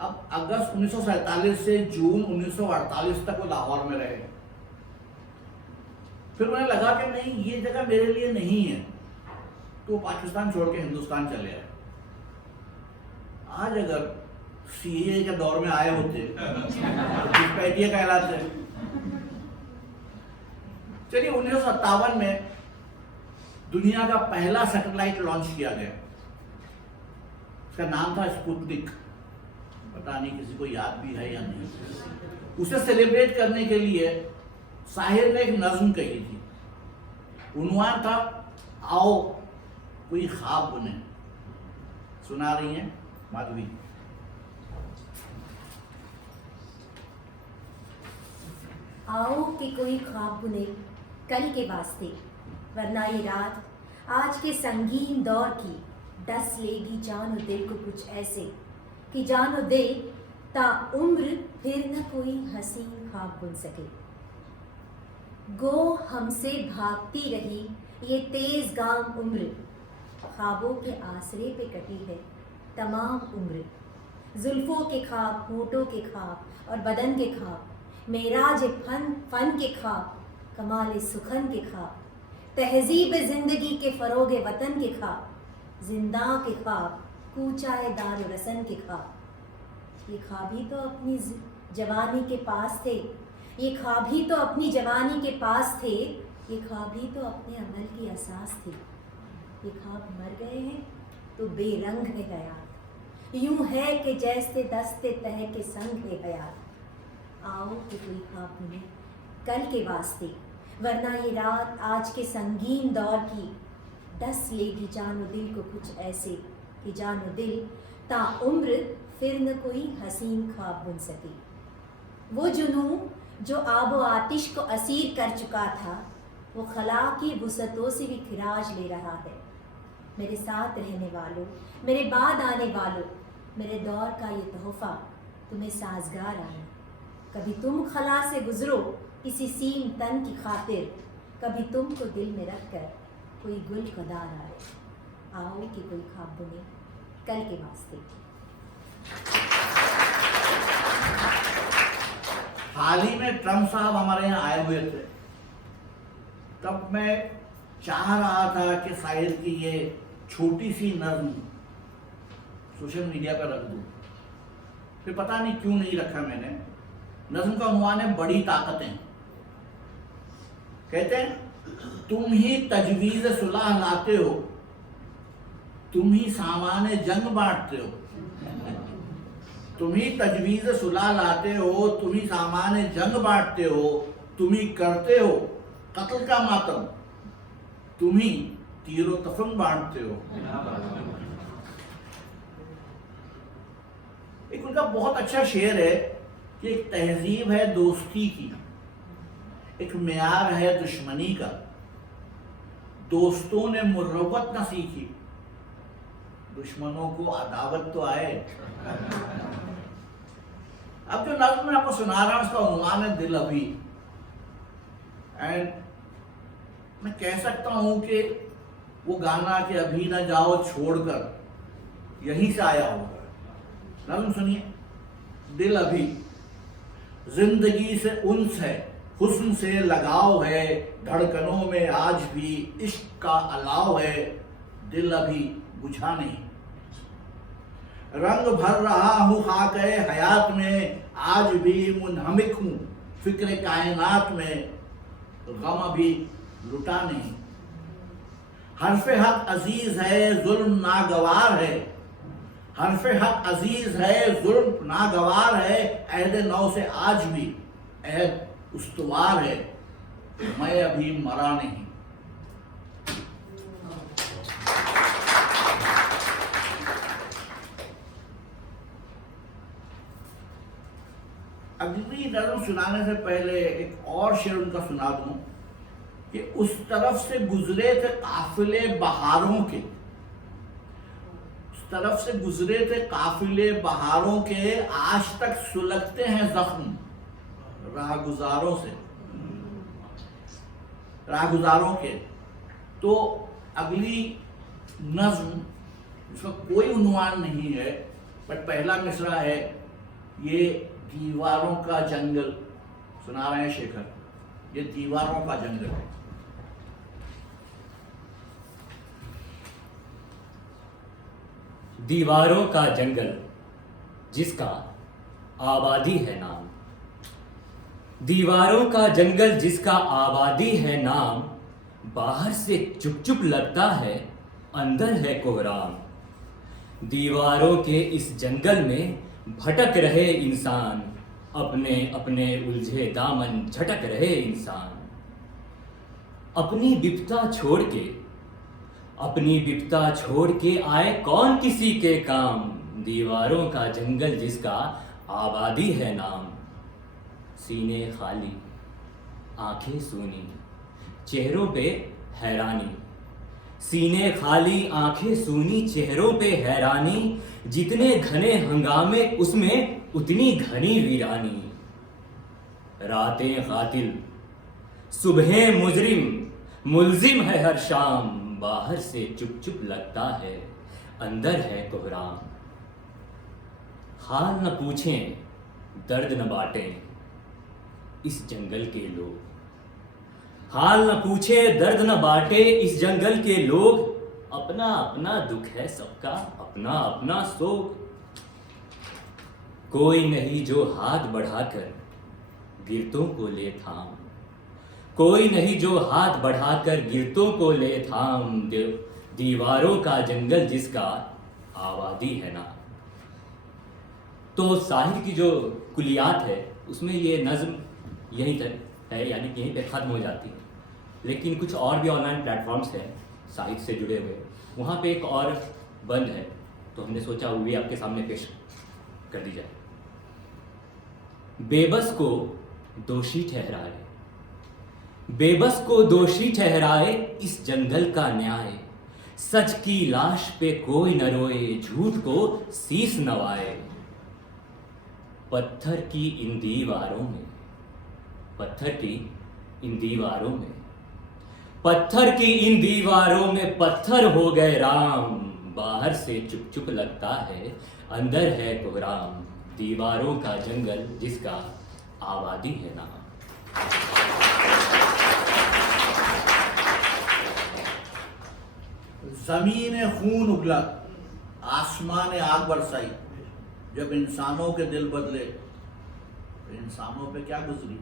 अब अगस्त 1947 से जून 1948 तक वो लाहौर में रहे। फिर उन्हें लगा कि नहीं, ये जगह मेरे लिए नहीं है, तो पाकिस्तान छोड़ के हिंदुस्तान चले आए। आज अगर सीए के दौर में आए होते तो पैटिया कहलाते। चलिए 1957 में दुनिया का पहला सैटेलाइट लॉन्च किया गया। उसका नाम था स्पुतनिक। पता नहीं किसी को याद भी है या नहीं। उसे सेलिब्रेट करने के लिए साहिर ने एक नज्म कही थी। उन्वान था, आओ कोई ख्वाब बुने। सुना रही हैं माधवी? आओ कि कोई ख्वाब बुने कल के वास्ते, वरना ये रात आज के संगीन दौर की डस लेगी जान और दिल को कुछ ऐसे कि जान और दिल ता उम्र फिर न कोई हसीन ख्वाब बुन सके। गो हमसे भागती रही ये तेज गाम उम्र, ख्वाबों के आसरे पे कटी है तमाम उम्र। जुल्फों के ख्वाब, होठों के ख्वाब और बदन के ख्वाब, मेराज फन के ख्वाब, कमाल सुखन के ख्वाब, तहजीब ज़िंदगी के फ़रोग वतन के ख्वाब, जिंदा के ख्वाब, कूचाए दार रसन के ख्वाब। ये ख्वाब ही तो अपनी जवानी के पास थे, ये ख्वाब ही तो अपनी जवानी के पास थे, ये ख्वाब ही तो अपने अमल की असास थी। ये ख्वाब मर गए हैं तो बेरंग है हयात, यूं है कि जैसे दस्ते तह के संग है हयात। आओ कि कोई ख्वाब बुने कल के वास्ते, वरना ये रात आज के संगीन दौर की डस लेगी जान और दिल को कुछ ऐसे कि जान और दिल ता उम्र फिर न कोई हसीन ख्वाब बुन सके। वो जुनून जो आबो आतिश को असीर कर चुका था, वो खला की वुसतों से भी खिराज ले रहा है। मेरे साथ रहने वालों, मेरे बाद आने वालों, मेरे दौर का ये तोहफा तुम्हें साजगार आए। कभी तुम खला से गुजरो इसी सीम तन की खातिर, कभी तुमको दिल में रख कर कोई गुल कदार आए। आओ कि कोई ख्वाब बुने कल के वास्ते। हाल ही में ट्रम्प साहब हमारे यहाँ आए हुए थे, तब मैं चाह रहा था कि साहिर की ये छोटी सी नज्म सोशल मीडिया पर रख दूं। फिर पता नहीं क्यों नहीं रखा मैंने। नज्म का उन्वान है बड़ी ताकतें। कहते हैं तुम ही तजवीज़ सुलह लाते हो, तुम ही सामाने जंग बांटते हो। तुम ही तजवीज़ सुलह लाते हो, तुम ही सामाने जंग बांटते हो, तुम ही करते हो कत्ल का मातम, तुम ही तीरो तफन बांटते हो। एक उनका बहुत अच्छा शेर है कि एक तहजीब है दोस्ती की, एक मेयार है दुश्मनी का, दोस्तों ने मुर्रवत न सीखी, दुश्मनों को अदावत तो आए। अब जो नज़्म मैं आपको सुना रहा हूं उसका उन्वान है दिल अभी। एंड मैं कह सकता हूं कि वो गाना कि अभी ना जाओ छोड़कर यहीं से आया होगा। नज़्म सुनिए। दिल अभी जिंदगी से उन्स है, हुस्न से लगाव है, धड़कनों में आज भी इश्क का अलाव है, दिल अभी बुझा नहीं। रंग भर रहा हूँ खाके हयात में, आज भी मुनहमिक हूँ फिक्र कायनात में, गम अभी लुटा नहीं। हर्फ़े हक अजीज है जुल्म नागवार है, हर्फ़े हक अजीज है जुल्म नागवार है, अहद नौ से आज भी अहद उस्तवार है, मैं अभी मरा नहीं। अगली नज़्म सुनाने से पहले एक और शेर उनका सुना दूं कि उस तरफ से गुजरे थे काफिले बहारों के, उस तरफ से गुजरे थे काफिले बहारों के, आज तक सुलगते हैं जख्म राहगुजारों से, राहगुजारों के। तो अगली नज़्म इसका कोई उन्वान नहीं है, बट पहला मिसरा है ये दीवारों का जंगल सुना रहे हैं शेखर। ये दीवारों का जंगल है। दीवारों का जंगल जिसका आबादी है नाम, दीवारों का जंगल जिसका आबादी है नाम, बाहर से चुप चुप लगता है अंदर है कोहराम। दीवारों के इस जंगल में भटक रहे इंसान, अपने अपने उलझे दामन झटक रहे इंसान। अपनी विपता छोड़ के, अपनी विपता छोड़ के आए कौन किसी के काम, दीवारों का जंगल जिसका आबादी है नाम। सीने खाली आंखें सूनी चेहरों पे हैरानी, सीने खाली आंखें सूनी चेहरों पे हैरानी, जितने घने हंगामे उसमें उतनी घनी वीरानी। रातें कातिल सुबहें मुजरिम, मुलजिम है हर शाम, बाहर से चुप चुप लगता है अंदर है कोहराम। हाल न पूछें दर्द न बांटें इस जंगल के लोग, हाल न पूछे दर्द न बांटे इस जंगल के लोग, अपना अपना दुख है सबका अपना अपना शोक। कोई नहीं जो हाथ बढ़ाकर गिरतों को ले थाम, कोई नहीं जो हाथ बढ़ाकर गिरतों को ले थाम, दीवारों का जंगल जिसका आबादी है ना। तो साहिर की जो कुलियात है उसमें ये नज़्म यहीं तक है, यानी कि यहीं पे ख़त्म हो जाती है। लेकिन कुछ और भी ऑनलाइन प्लेटफॉर्म्स हैं साहित्य से जुड़े हुए, वहाँ पे एक और बंद है, तो हमने सोचा वो भी आपके सामने पेश कर दी जाए। बेबस को दोषी ठहराए, बेबस को दोषी ठहराए इस जंगल का न्याय, सच की लाश पे कोई न रोए झूठ को शीश नवाए। पत्थर की इन दीवारों में, पत्थर की इन दीवारों में, पत्थर की इन दीवारों में पत्थर हो गए राम, बाहर से चुप चुप लगता है अंदर है कोहराम। दीवारों का जंगल जिसका आबादी है नाम। जमीन खून उगला आसमान आग बरसाई, जब इंसानों के दिल बदले तो इंसानों पे क्या गुजरी।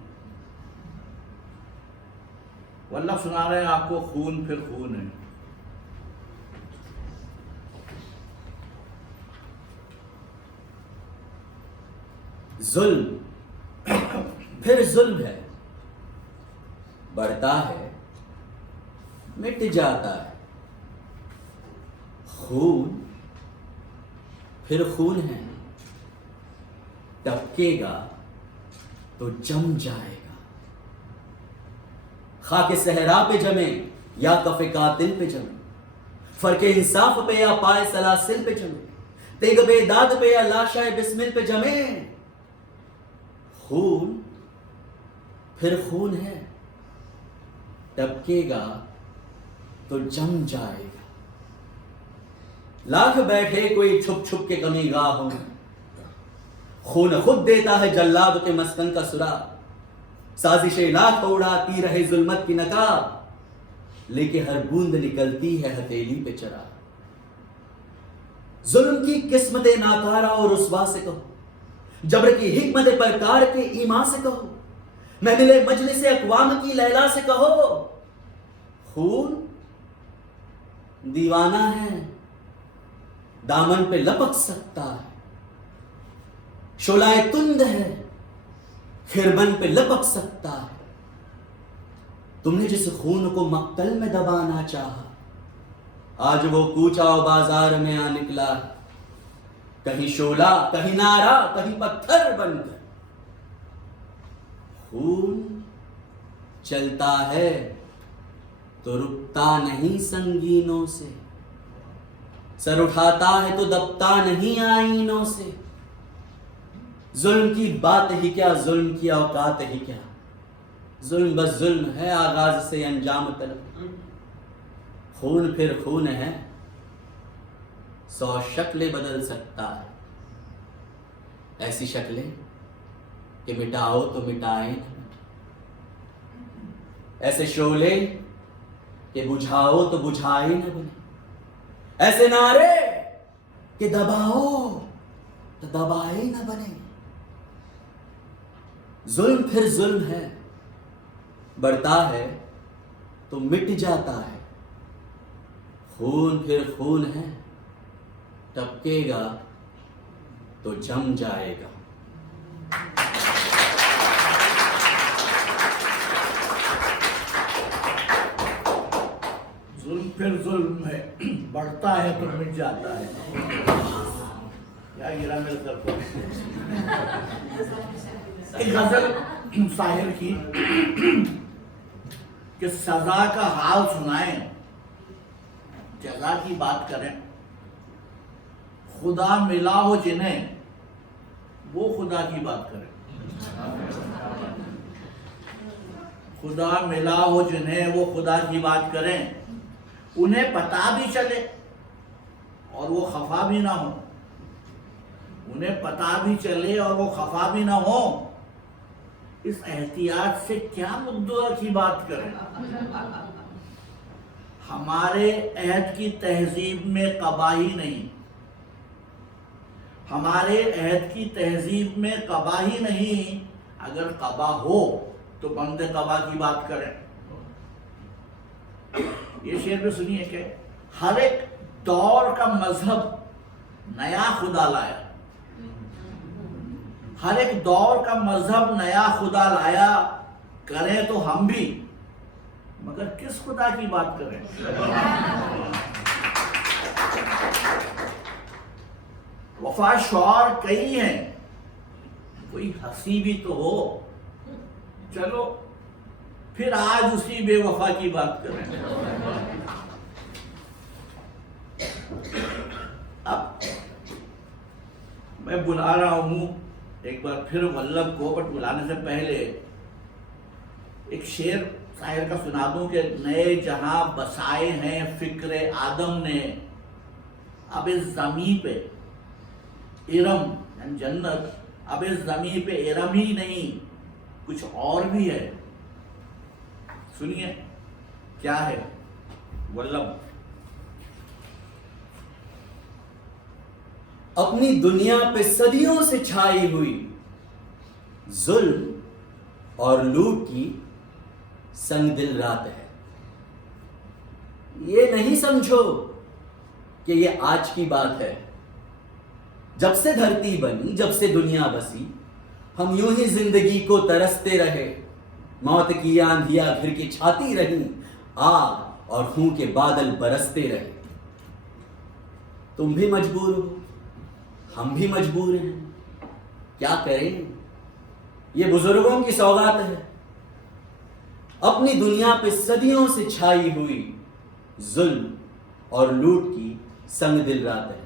वल्लभ सुना रहे हैं आपको, खून फिर खून है। जुल्म फिर जुल्म है, बढ़ता है मिट जाता है। खून फिर खून है, टपकेगा तो जम जाएगा। खाके सहरा पे जमे या कफे कातिल पे जमे, फर्के इंसाफ पे या पाए सलासिल पे जमे, तेग बेदाद पे या लाशाए बिस्मिल पे जमे। खून फिर खून है, टपकेगा तो जम जाएगा। लाख बैठे कोई छुप छुप के कमी गाहों में, खून खुद देता है जल्लाद के मस्कन का सुराग। साजिशें लाख उड़ाती रहे जुल्मत की नकाब, लेके हर बूंद निकलती है हथेली पे चरा। जुल्म की किस्मत नाकारा और रुस्वा से कहो, जबर की हिकमत परकार के ईमान से कहो, महमिले मजलिस अक़वाम की लैला से कहो। खून दीवाना है, दामन पे लपक सकता है। शोलाए तुंद है, खिरबन पे लपक सकता है। तुमने जिस खून को मक्तल में दबाना चाहा, आज वो कूचा बाजार में आ निकला। कहीं शोला, कहीं नारा, कहीं पत्थर बनकर। खून चलता है तो रुकता नहीं संगीनों से, सर उठाता है तो दबता नहीं आईनों से। जुल्म की बात ही क्या, जुल्म की औकात ही क्या। जुल्म बस जुल्म है, आगाज से अंजाम तलक। खून फिर खून है, 100 शक्लें बदल सकता है। ऐसी शक्लें कि मिटाओ तो मिटाए न, ऐसे शोले कि बुझाओ तो बुझाए न बने। ऐसे नारे कि दबाओ तो दबाए न बने। जुल्म फिर जुल्म है, बढ़ता है तो मिट जाता है। खून फिर खून है, टपकेगा तो जम जाएगा। जुल्म फिर जुल्म है, बढ़ता है तो मिट जाता है। क्या गिरा मेरे सर पर। एक गजल शायर की कि सजा का हाल सुनाएं, जजा की बात करें। खुदा मिला हो जिन्हें, वो खुदा की बात करें। खुदा मिला हो जिन्हें, वो खुदा की बात करें। उन्हें पता भी चले और वो खफा भी ना हो। उन्हें पता भी चले और वो खफा भी ना हो। इस एहतियात से क्या मुद्दों की बात करें। हमारे अहद की तहजीब में कबाही नहीं, हमारे अहद की तहजीब में कबाही नहीं। अगर कबा हो तो बंदे कबा की बात करें। ये शेर में सुनिए कि हर एक दौर का मजहब नया खुदा लाया। हर एक दौर का मजहब नया खुदा लाया। करें तो हम भी, मगर किस खुदा की बात करें। वफा शौर कई हैं, कोई हंसी भी तो हो। चलो फिर आज उसी बेवफा की बात करें। अब मैं बुला रहा हूं एक बार फिर वल्लभ को, बट बुलाने से पहले एक शेर शायर का सुना दूं कि नए जहां बसाए हैं फिक्र आदम ने, अब इस जमी पे इरम यानी जन्नत, अब इस जमी पे इरम ही नहीं कुछ और भी है। सुनिए क्या है वल्लभ। अपनी दुनिया पे सदियों से छाई हुई जुल्म और लूट की संगदिल रात है। ये नहीं समझो कि ये आज की बात है। जब से धरती बनी, जब से दुनिया बसी, हम यूं ही जिंदगी को तरसते रहे। मौत की आंधियां घिर के छाती रही, आग और खून के बादल बरसते रहे। तुम भी मजबूर हो, हम भी मजबूर हैं। क्या करें? ये बुजुर्गों की सौगात है। अपनी दुनिया पे सदियों से छाई हुई जुल्म और लूट की संगदिल रात है।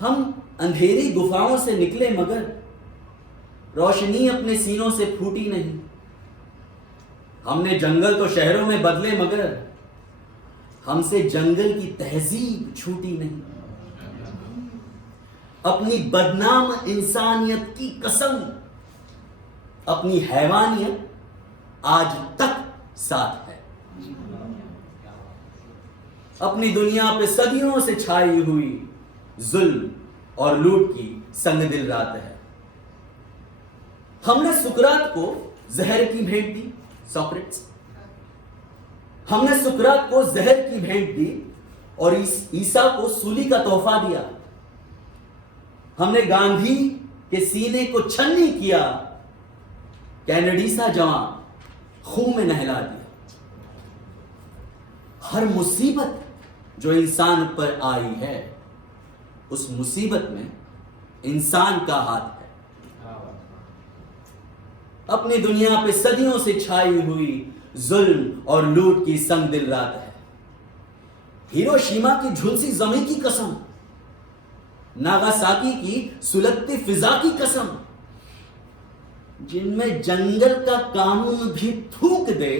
हम अंधेरी गुफाओं से निकले मगर रोशनी अपने सीनों से फूटी नहीं। हमने जंगल तो शहरों में बदले मगर हमसे जंगल की तहजीब छूटी नहीं। अपनी बदनाम इंसानियत की कसम, अपनी हैवानियत आज तक साथ है। अपनी दुनिया पे सदियों से छाई हुई जुल्म और लूट की संगदिल रात है। हमने सुकरात को जहर की भेंट दी, सोक्रेटिस। हमने सुकरात को जहर की भेंट दी और ईसा को सूली का तोहफा दिया। हमने गांधी के सीने को छन्नी किया, कैनेडी सा जवान खून में नहला दिया। हर मुसीबत जो इंसान पर आई है, उस मुसीबत में इंसान का हाथ है। अपनी दुनिया पे सदियों से छाई हुई जुल्म और लूट की संगदिल रात है। हिरोशिमा की झुलसी जमीन की कसम, नागासाकी की सुलगती फिजा की कसम, जिनमें जंगल का कानून भी थूक दे,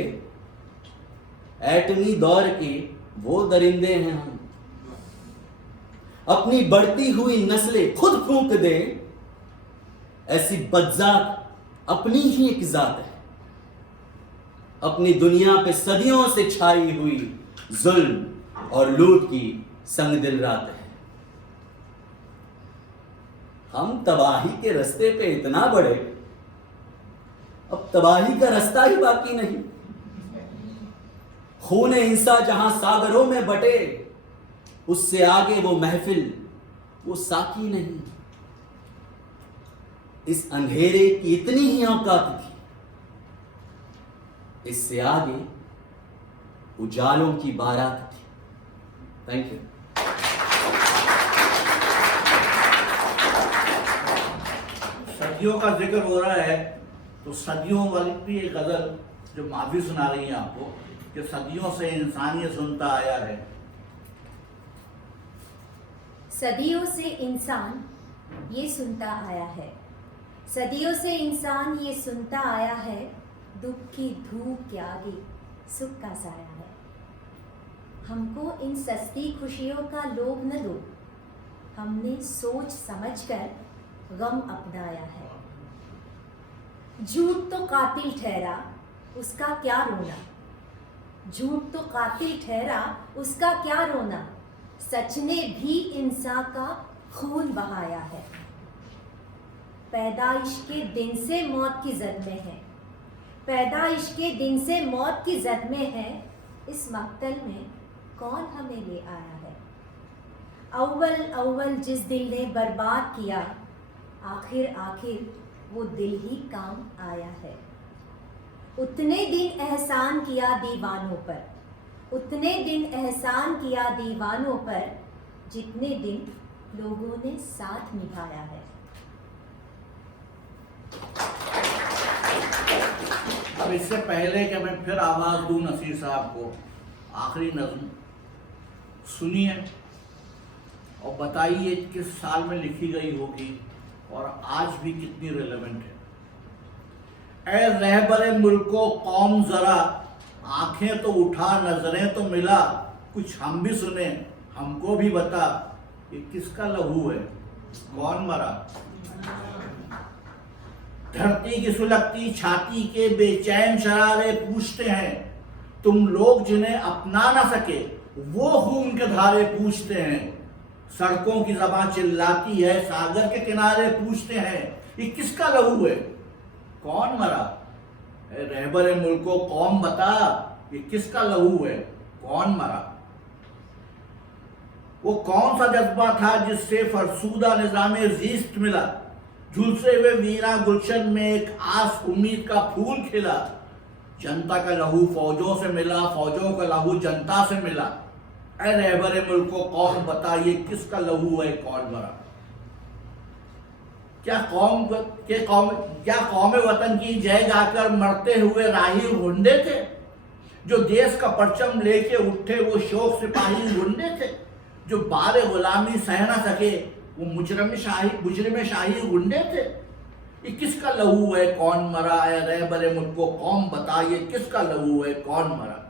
एटमी दौर के वो दरिंदे हैं हम। अपनी बढ़ती हुई नस्लें खुद फूंक दे, ऐसी बदजात अपनी ही एक जात है। अपनी दुनिया पे सदियों से छाई हुई जुल्म और लूट की संगदिल रात है। हम तबाही के रास्ते पे इतना बढ़े, अब तबाही का रास्ता ही बाकी नहीं। खूने हिंसा जहां सागरों में बटे, उससे आगे वो महफिल, वो साकी नहीं। इस अंधेरे की इतनी ही औकात थी, इससे आगे उजालों की बारात थी। Thank you. सदियों का जिक्र हो रहा है तो सदियों वाली भी एक गजल जो माफी सुना रही है आपको कि सदियों से इंसान ये सुनता आया है। सदियों से इंसान ये सुनता आया है, सदियों से इंसान ये सुनता आया है, दुख की धूप के आगे सुख का साया है। हमको इन सस्ती खुशियों का लोभ न दो, हमने सोच समझकर गम अपनाया है। झूठ तो कातिल ठहरा, उसका क्या रोना, झूठ तो कातिल ठहरा, उसका क्या रोना, सच ने भी इंसान का खून बहाया है। पैदाइश के दिन से मौत की जद में है, पैदाइश के दिन से मौत की जद में है, इस मक्तल में कौन हमें ले आया है। अव्वल अव्वल जिस दिल ने बर्बाद किया, आखिर आखिर वो दिल ही काम आया है। उतने दिन एहसान किया दीवानों पर, उतने दिन एहसान किया दीवानों पर, जितने दिन लोगों ने साथ निभाया है। अब इससे पहले कि मैं फिर आवाज़ दूं नसीर साहब को, आखिरी नज़्म सुनिए और बताइए किस साल में लिखी गई होगी और आज भी कितनी रिलेवेंट है। ऐ रहबरे मुल्को कौम ज़रा, आंखें तो उठा नजरें तो मिला, कुछ हम भी सुने हमको भी बता, ये किसका लहू है, कौन मरा। धरती की सुलगती छाती के बेचैन शरारे पूछते हैं, तुम लोग जिन्हें अपना ना सके वो खून के धारे पूछते हैं। सड़कों की ज़बां चिल्लाती है, सागर के किनारे पूछते हैं, ये किसका लहू है? कौन मरा? रहबर मुल्को कौम बता, ये किसका लहू है? कौन मरा? वो कौन सा जज्बा था जिससे फरसूदा निज़ामे ज़ीस्त मिला? झुलसे हुए वीरा गुलशन में एक आस उम्मीद का फूल खिला। जनता का लहू फौजों से मिला, फौजों का लहू जनता से मिला। ऐ रहबर मुल्को कौम बता, ये किसका लहू है? कौन मरा? क्या कौम वतन की जय गाकर मरते हुए राही गुंडे थे? जो देश का परचम लेके उठे वो शौक सिपाही गुंडे थे? जो बारे गुलामी सह न सके वो मुजरिम शाही गुंडे थे? ये किसका लहू है? कौन मरा? ऐ रहबर मुल्को कौम बता, ये किसका लहू है? कौन मरा?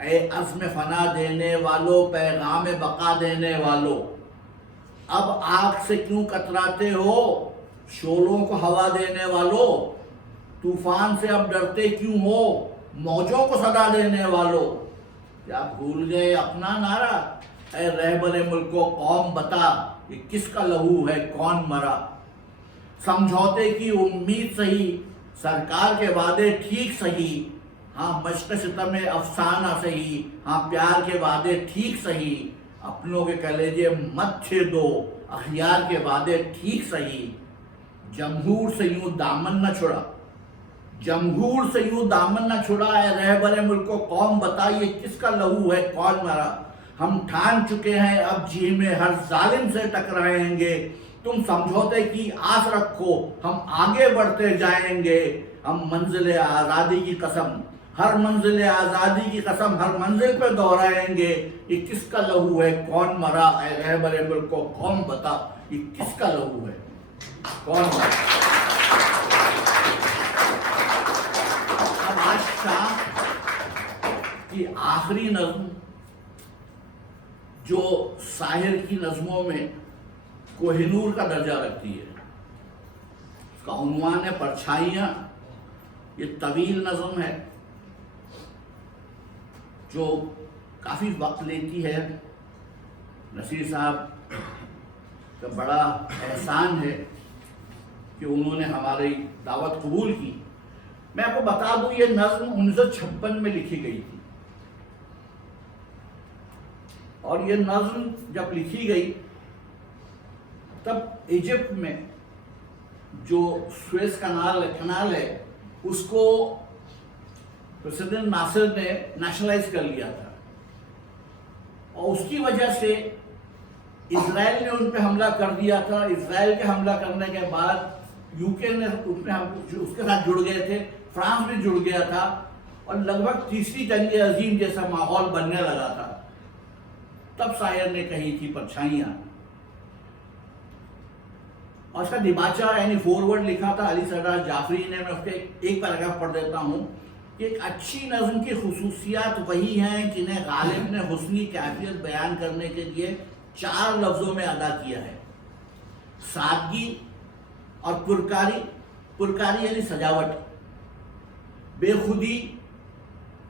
ऐ अज़्म फना देने वालों, पैगाम बका देने वालों, अब आग से क्यों कतराते हो? शोलों को हवा देने वालों, तूफान से अब डरते क्यों हो? मौजों को सदा देने वालों, क्या भूल गए अपना नारा? ऐ रहबर मुल्को कौम बता, ये किसका लहू है? कौन मरा? समझौते की उम्मीद सही, सरकार के वादे ठीक सही, हाँ मश्क सितम अफसाना सही, हाँ प्यार के वादे ठीक सही, अपनों के कलेजे मत छेदो, अखियार के वादे ठीक सही। जमहूर से यूं दामन न छुड़ा, जमहूर से यूं दामन न छुड़ा, ऐ रहबर मुल्को कौम बता, ये किसका लहू है? कौन मरा? हम ठान चुके हैं अब जी में हर जालिम से टकराएंगे, तुम समझौते की आस रखो, हम आगे बढ़ते जाएंगे। हम मंजिल आज़ादी की कसम, हर मंजिल आज़ादी की कसम हर मंजिल पे दोहराएंगे। ये किसका लहू है? कौन मरा? ऐ रहबर मुल्को कौम बता, ये किसका लहू है? कौन मरा? अब आज शाम की आखिरी नज़्म जो शायर की नज़्मों में कोहिनूर का दर्जा रखती है, उसका उन्वान है परछाइयाँ। ये तवील नज़्म है जो काफ़ी वक्त लेती है। नसीर साहब का बड़ा एहसान है कि उन्होंने हमारी दावत कबूल की। मैं आपको बता दूं, ये नज़्म 1956 में लिखी गई थी और ये नज़्म जब लिखी गई तब इजिप्ट में जो सुएज कनाल है उसको प्रेसिडेंट नासिर ने नेशनलाइज कर लिया था और उसकी वजह से इजराइल ने उन पे हमला कर दिया था। इजराइल के हमला करने के बाद यूके ने उसके साथ जुड़ गए थे, फ्रांस भी जुड़ गया था और लगभग तीसरी जंग अजीम जैसा माहौल बनने लगा था। तब शायर ने कही थी परछाइयाँ, और उसका दिबाचा यानी फॉरवर्ड लिखा था अली सरदार जाफरी ने। मैं उसके एक पैराग्राफ पढ़ देता हूँ कि एक अच्छी नज़्म की खुसूसियात वही हैं जिन्हें गालिब ने हुस्नी कैफियत बयान करने के लिए 4 लफ्ज़ों में अदा किया है। सादगी और पुरकारी यानी सजावट, बेखुदी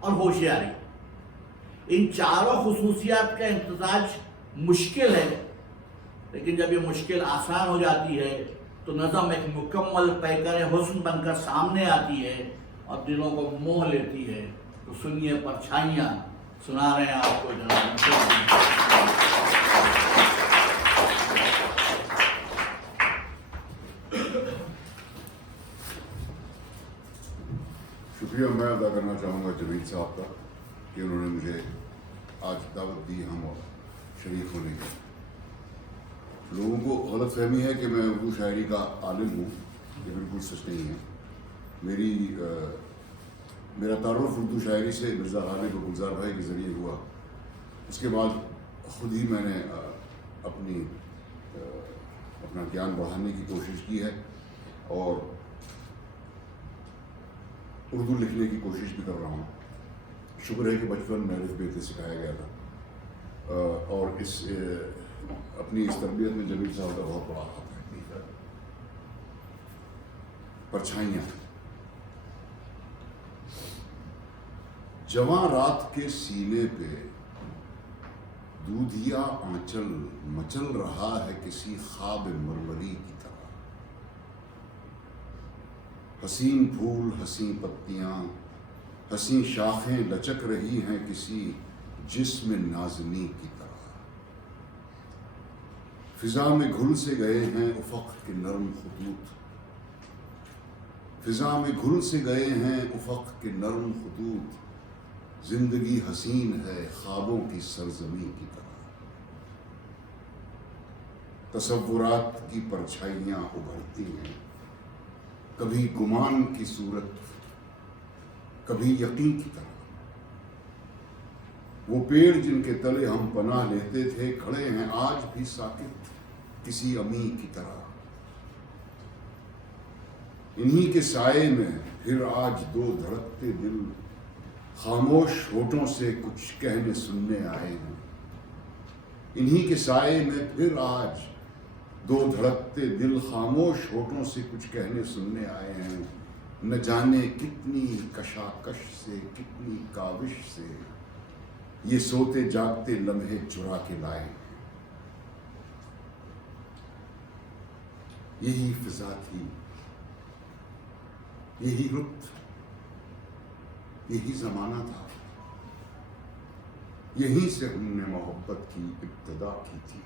और होशियारी। इन चारों खुसूसियात का इम्तिजाज मुश्किल है, लेकिन जब ये मुश्किल आसान हो जाती है तो नज़म एक मुकम्मल पैकर हुस्न बनकर सामने आती है और दिलों को मोह लेती है। तो सुनिए परछाइयाँ, सुना रहे हैं आपको जनाब। शुक्रिया मैं अदा करना चाहूँगा जमील साहब का कि उन्होंने मुझे आज दावत दी हम और शरीक होने की। लोगों को गलत फहमी है कि मैं उर्दू शायरी का आलिम हूँ, ये बिल्कुल सच नहीं है। मेरा तारुफ उर्दू शायरी से मिर्ज़ा गालिब और गुलजार भाई के ज़रिए हुआ। उसके बाद ख़ुद ही मैंने अपना ज्ञान बढ़ाने की कोशिश की है और उर्दू लिखने की कोशिश भी कर रहा हूँ। शुक्र है कि बचपन में अलिफ बे सिखाया गया था और अपनी इस तरबियत में जमील साहब का बहुत बड़ा हाथ है। परछाइयाँ। जवां रात के सीने पे दूधिया आंचल मचल रहा है किसी ख्वाब मरमरी की तरह। हसीन फूल, हसी पत्तियां, हसी शाखें लचक रही हैं किसी जिस्म नाज़नी की तरह। फिजा में घुल से गए हैं उफ़क़ के नरम खुतूत, फिजा में घुल से गए हैं उफ़क़ के नरम खुतूत। जिंदगी हसीन है ख्वाबों की सरजमी की तरह। तसव्वुरात की परछाइयाँ उभरती हैं, कभी गुमान की सूरत, कभी यकीन की तरह। वो पेड़ जिनके तले हम पनाह लेते थे खड़े हैं आज भी साकित किसी अमी की तरह। इन्हीं के साए में फिर आज दो धड़कते दिल खामोश होठों से कुछ कहने सुनने आए हैं। इन्हीं के साए में फिर आज दो धड़कते दिल खामोश होठों से कुछ कहने सुनने आए हैं। न जाने कितनी कशाकश से, कितनी काविश से ये सोते जागते लम्हे चुरा के लाए हैं। यही फिजा थी, यही रुत, यही जमाना था। यहीं से हमने मोहब्बत की इब्तिदा की थी।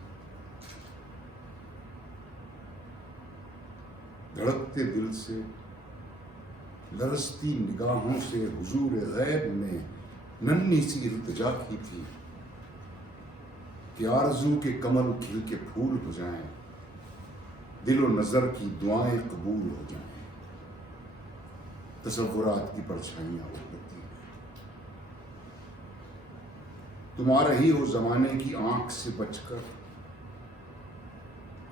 धड़कते दिल से, लरसती निगाहों से हुजूर गैब ने नन्ही सी इल्तिजा की थी कि आरज़ू के कमल खिल के फूल हो जाएं, दिल और नज़र की दुआएं कबूल हो जाएं। तसव्वुरात की परछाइयाँ उभरती हैं। तुम आ रही हो ज़माने की आंख से बचकर,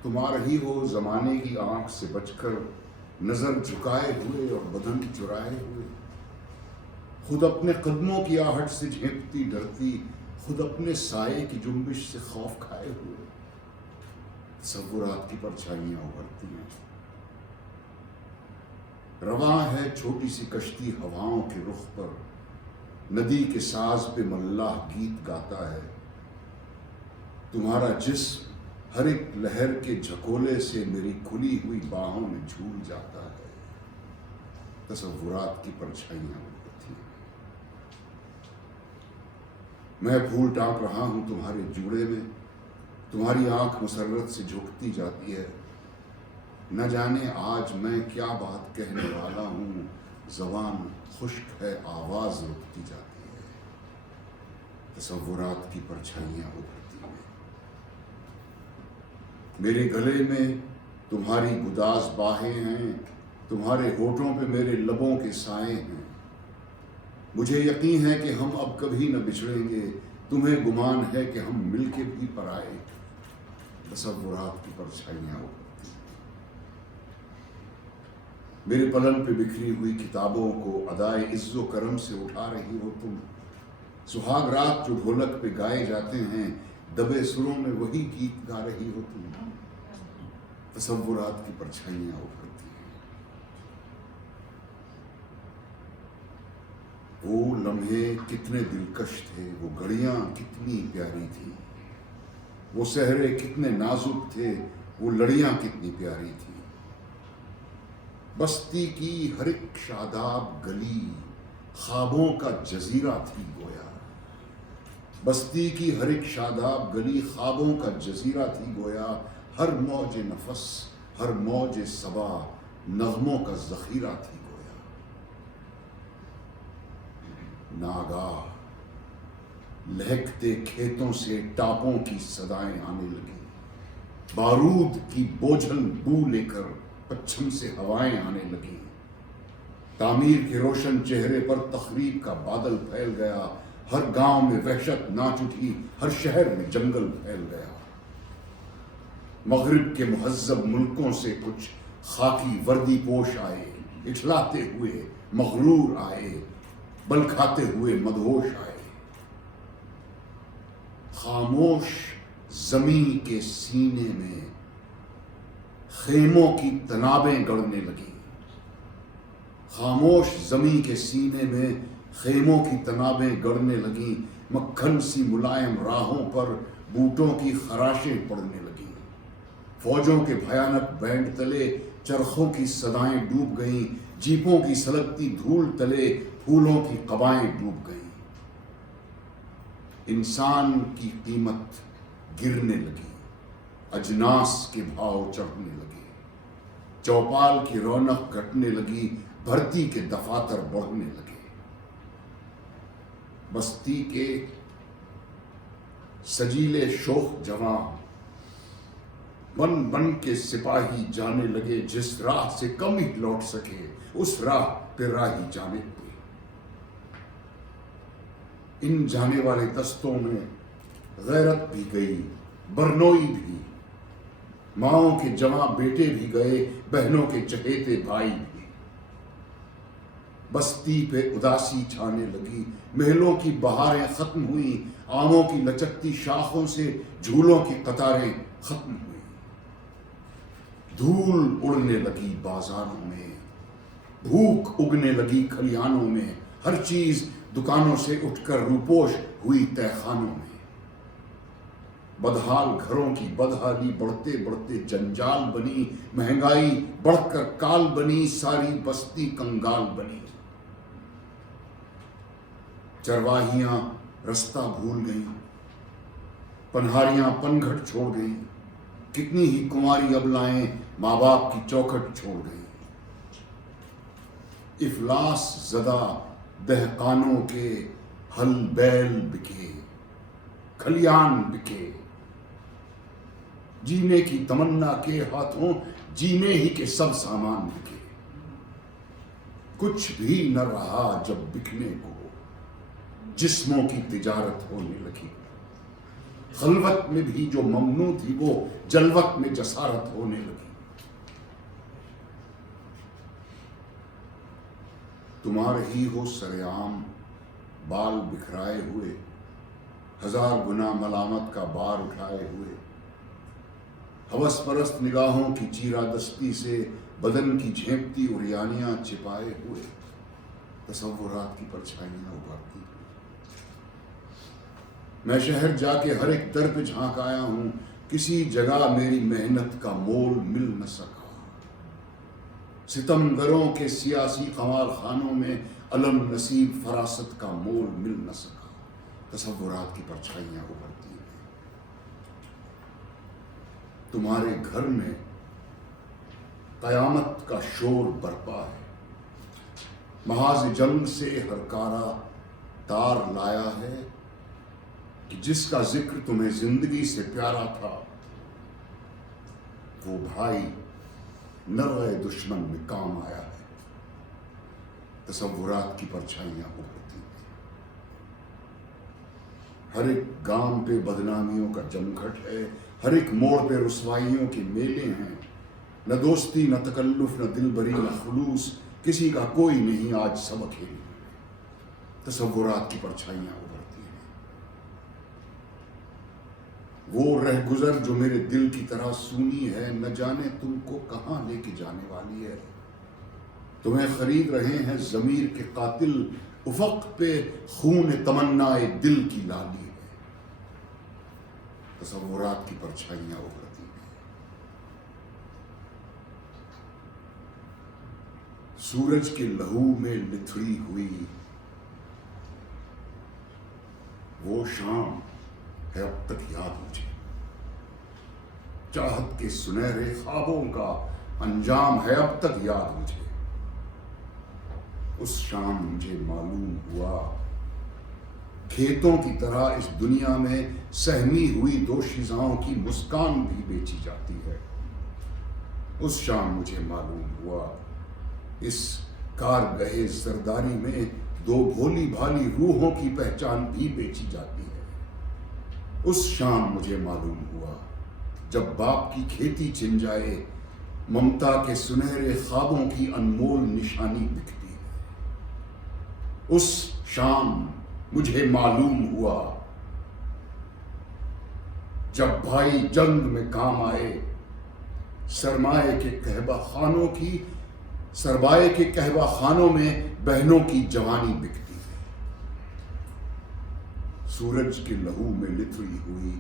तुम आ रही हो ज़माने की आंख से बचकर, नज़र झुकाए हुए और बदन चुराए हुए। खुद अपने कदमों की आहट से झेंपती डरती, खुद अपने साये की जुम्बिश से खौफ खाए हुए। तसव्वुरात की परछाइयाँ उभरती हैं। रवां है छोटी सी कश्ती हवाओं के रुख पर, नदी के साज पे मल्लाह गीत गाता है। तुम्हारा जिस्म हर एक लहर के झकोले से मेरी खुली हुई बाहों में झूल जाता है। तसव्वुरात की परछाइयाँ उभरती हैं। मैं फूल टाँक रहा हूँ तुम्हारे जूड़े में, तुम्हारी आंख मुसर्रत से झुकती जाती है। न जाने आज मैं क्या बात कहने वाला हूँ, ज़बान खुश्क है, आवाज़ रुकती जाती है। तसव्वुरात की परछाइयाँ उभरती हैं। मेरे गले में तुम्हारी गुदाज बाहें हैं, तुम्हारे होठों पे मेरे लबों के साए हैं। मुझे यकीन है कि हम अब कभी न बिछड़ेंगे, तुम्हें गुमान है कि हम मिलके भी पराए। तसव्वुरात की परछाइयाँ उभरती हैं। मेरे पलंग पे बिखरी हुई किताबों को अदाए इज्जो करम से उठा रही हो तुम। सुहाग रात जो ढोलक पे गाए जाते हैं, दबे सुरों में वही गीत गा रही हो तुम। तसव्वुरात की परछाइयाँ उभरती हैं। वो लम्हे कितने दिलकश थे, वो घड़ियाँ कितनी प्यारी थी, वो सहरे कितने नाजुक थे, वो लड़ियाँ कितनी प्यारी थी। बस्ती की हर एक शादाब गली ख्वाबों का जजीरा थी गोया। बस्ती की हर एक शादाब गली ख्वाबों का जजीरा थी गोया। हर मौज नफस, हर मौज सबा नगमों का जखीरा थी गोया। नागाह लहकते खेतों से टापों की सदाएं आने लगी। बारूद की बोझल बू लेकर पश्चिम से हवाएं आने लगी। तामीर के रोशन चेहरे पर तखरीब का बादल फैल गया। हर गांव में वहशत नाच उठी, हर शहर में जंगल फैल गया। मगरिब के मुहज्जब मुल्कों से कुछ खाकी वर्दी पोश आए, इठलाते हुए मगरूर आए, बल खाते हुए मदहोश आए। खामोश जमीन के सीने में खेमों की तनाबें गड़ने लगी। खामोश जमीन के सीने में खेमों की तनाबें गड़ने लगी। मक्खन सी मुलायम राहों पर बूटों की खराशें पड़ने लगी। फौजों के भयानक बैंड तले चरखों की सदाएं डूब गईं। जीपों की सलगती धूल तले फूलों की कबाएं डूब गईं। इंसान की कीमत गिरने लगी, अजनास के भाव चढ़ने लगे, चौपाल की रौनक घटने लगी, भर्ती के दफातर बढ़ने लगे। बस्ती के सजीले शोख जवान बन बन के सिपाही जाने लगे, जिस राह से कम ही लौट सके उस राह पे राही जाने लगे। इन जाने वाले दस्तों में गैरत भी गई, बरनोई भी, माओं के जवां बेटे भी गए, बहनों के चहेते भाई भी। बस्ती पे उदासी छाने लगी, महलों की बहारें खत्म हुई, आमों की लचकती शाखों से झूलों की कतारें खत्म हुई। धूल उड़ने लगी बाजारों में, भूख उगने लगी खलिहानों में, हर चीज दुकानों से उठकर रूपोश हुई तहखानों में। बदहाल घरों की बदहाली बढ़ते बढ़ते जंजाल बनी, महंगाई बढ़कर काल बनी, सारी बस्ती कंगाल बनी। चरवाहियां रास्ता भूल गईं, पनहारियां पनघट छोड़ गईं, कितनी ही कुंवारी अबलाएं माँ बाप की चौखट छोड़ गईं। इफलास ज़दा दहकानों के हल बैल बिके, खलियान बिके, जीने की तमन्ना के हाथों जीने ही के सब सामान बिके। कुछ भी न रहा जब बिकने को, जिस्मों की तिजारत होने लगी। खलवत में भी जो ममनू थी वो जलवत में जसारत होने लगी। तुम्हारे ही हो सरेआम बाल बिखराए हुए, हजार गुना मलामत का बार उठाए हुए, हवस परस्त निगाहों की चीरादस्ती से बदन की झेंपती उरियानियां छिपाए हुए, तसव्वुरात की परछाइयां उभरती। मैं शहर जाके हर एक दर पे झांक आया हूं, किसी जगह मेरी मेहनत का मोल मिल न सका। सितमगरों के सियासी कमाल खानों में अलम नसीब फरासत का मोल मिल न सका। तसव्वुरात की परछाइयां उभरती हैं। तुम्हारे घर में कयामत का शोर बरपा है, महाज जंग से हरकारा तार लाया है कि जिसका जिक्र तुम्हें जिंदगी से प्यारा था, वो भाई नरए दुश्मन में काम आया है। तसव्वुरात की परछाइयां उभरती हैं। हर एक गांव पे बदनामियों का जमघट है, हर एक मोड़ पे रुसवाइयों के मेले हैं। न दोस्ती, न तकल्लुफ, न दिलबरी, न खुलूस, किसी का कोई नहीं आज सब अकेले। तसव्वुरात की परछाइयां उभरती हैं। वो रह गुजर जो मेरे दिल की तरह सूनी है, न जाने तुमको कहां लेके जाने वाली है। तुम्हें खरीद रहे हैं जमीर के कातिल, उफक पे खून तमन्नाए दिल की लाली है। तसव्वुरात की परछाइयां उभरती हैं। सूरज के लहू में लिथड़ी हुई वो शाम है अब तक याद मुझे। चाहत के सुनहरे ख्वाबों का अंजाम है अब तक याद मुझे। उस शाम मुझे मालूम हुआ खेतों की तरह इस दुनिया में सहमी हुई दोशीज़ाओं की मुस्कान भी बेची जाती है। उस शाम मुझे मालूम हुआ इस कारगहे सरदारी में दो भोली भाली रूहों की पहचान भी बेची जाती है। उस शाम मुझे मालूम हुआ जब बाप की खेती छिन जाए, ममता के सुनहरे ख्वाबों की अनमोल निशानी दिखती है। उस शाम मुझे मालूम हुआ जब भाई जंग में काम आए, सरमाए के कहबा खानों की सरमाए के कहबा खानों में बहनों की जवानी बिकती है। सूरज के लहू में लिथड़ी हुई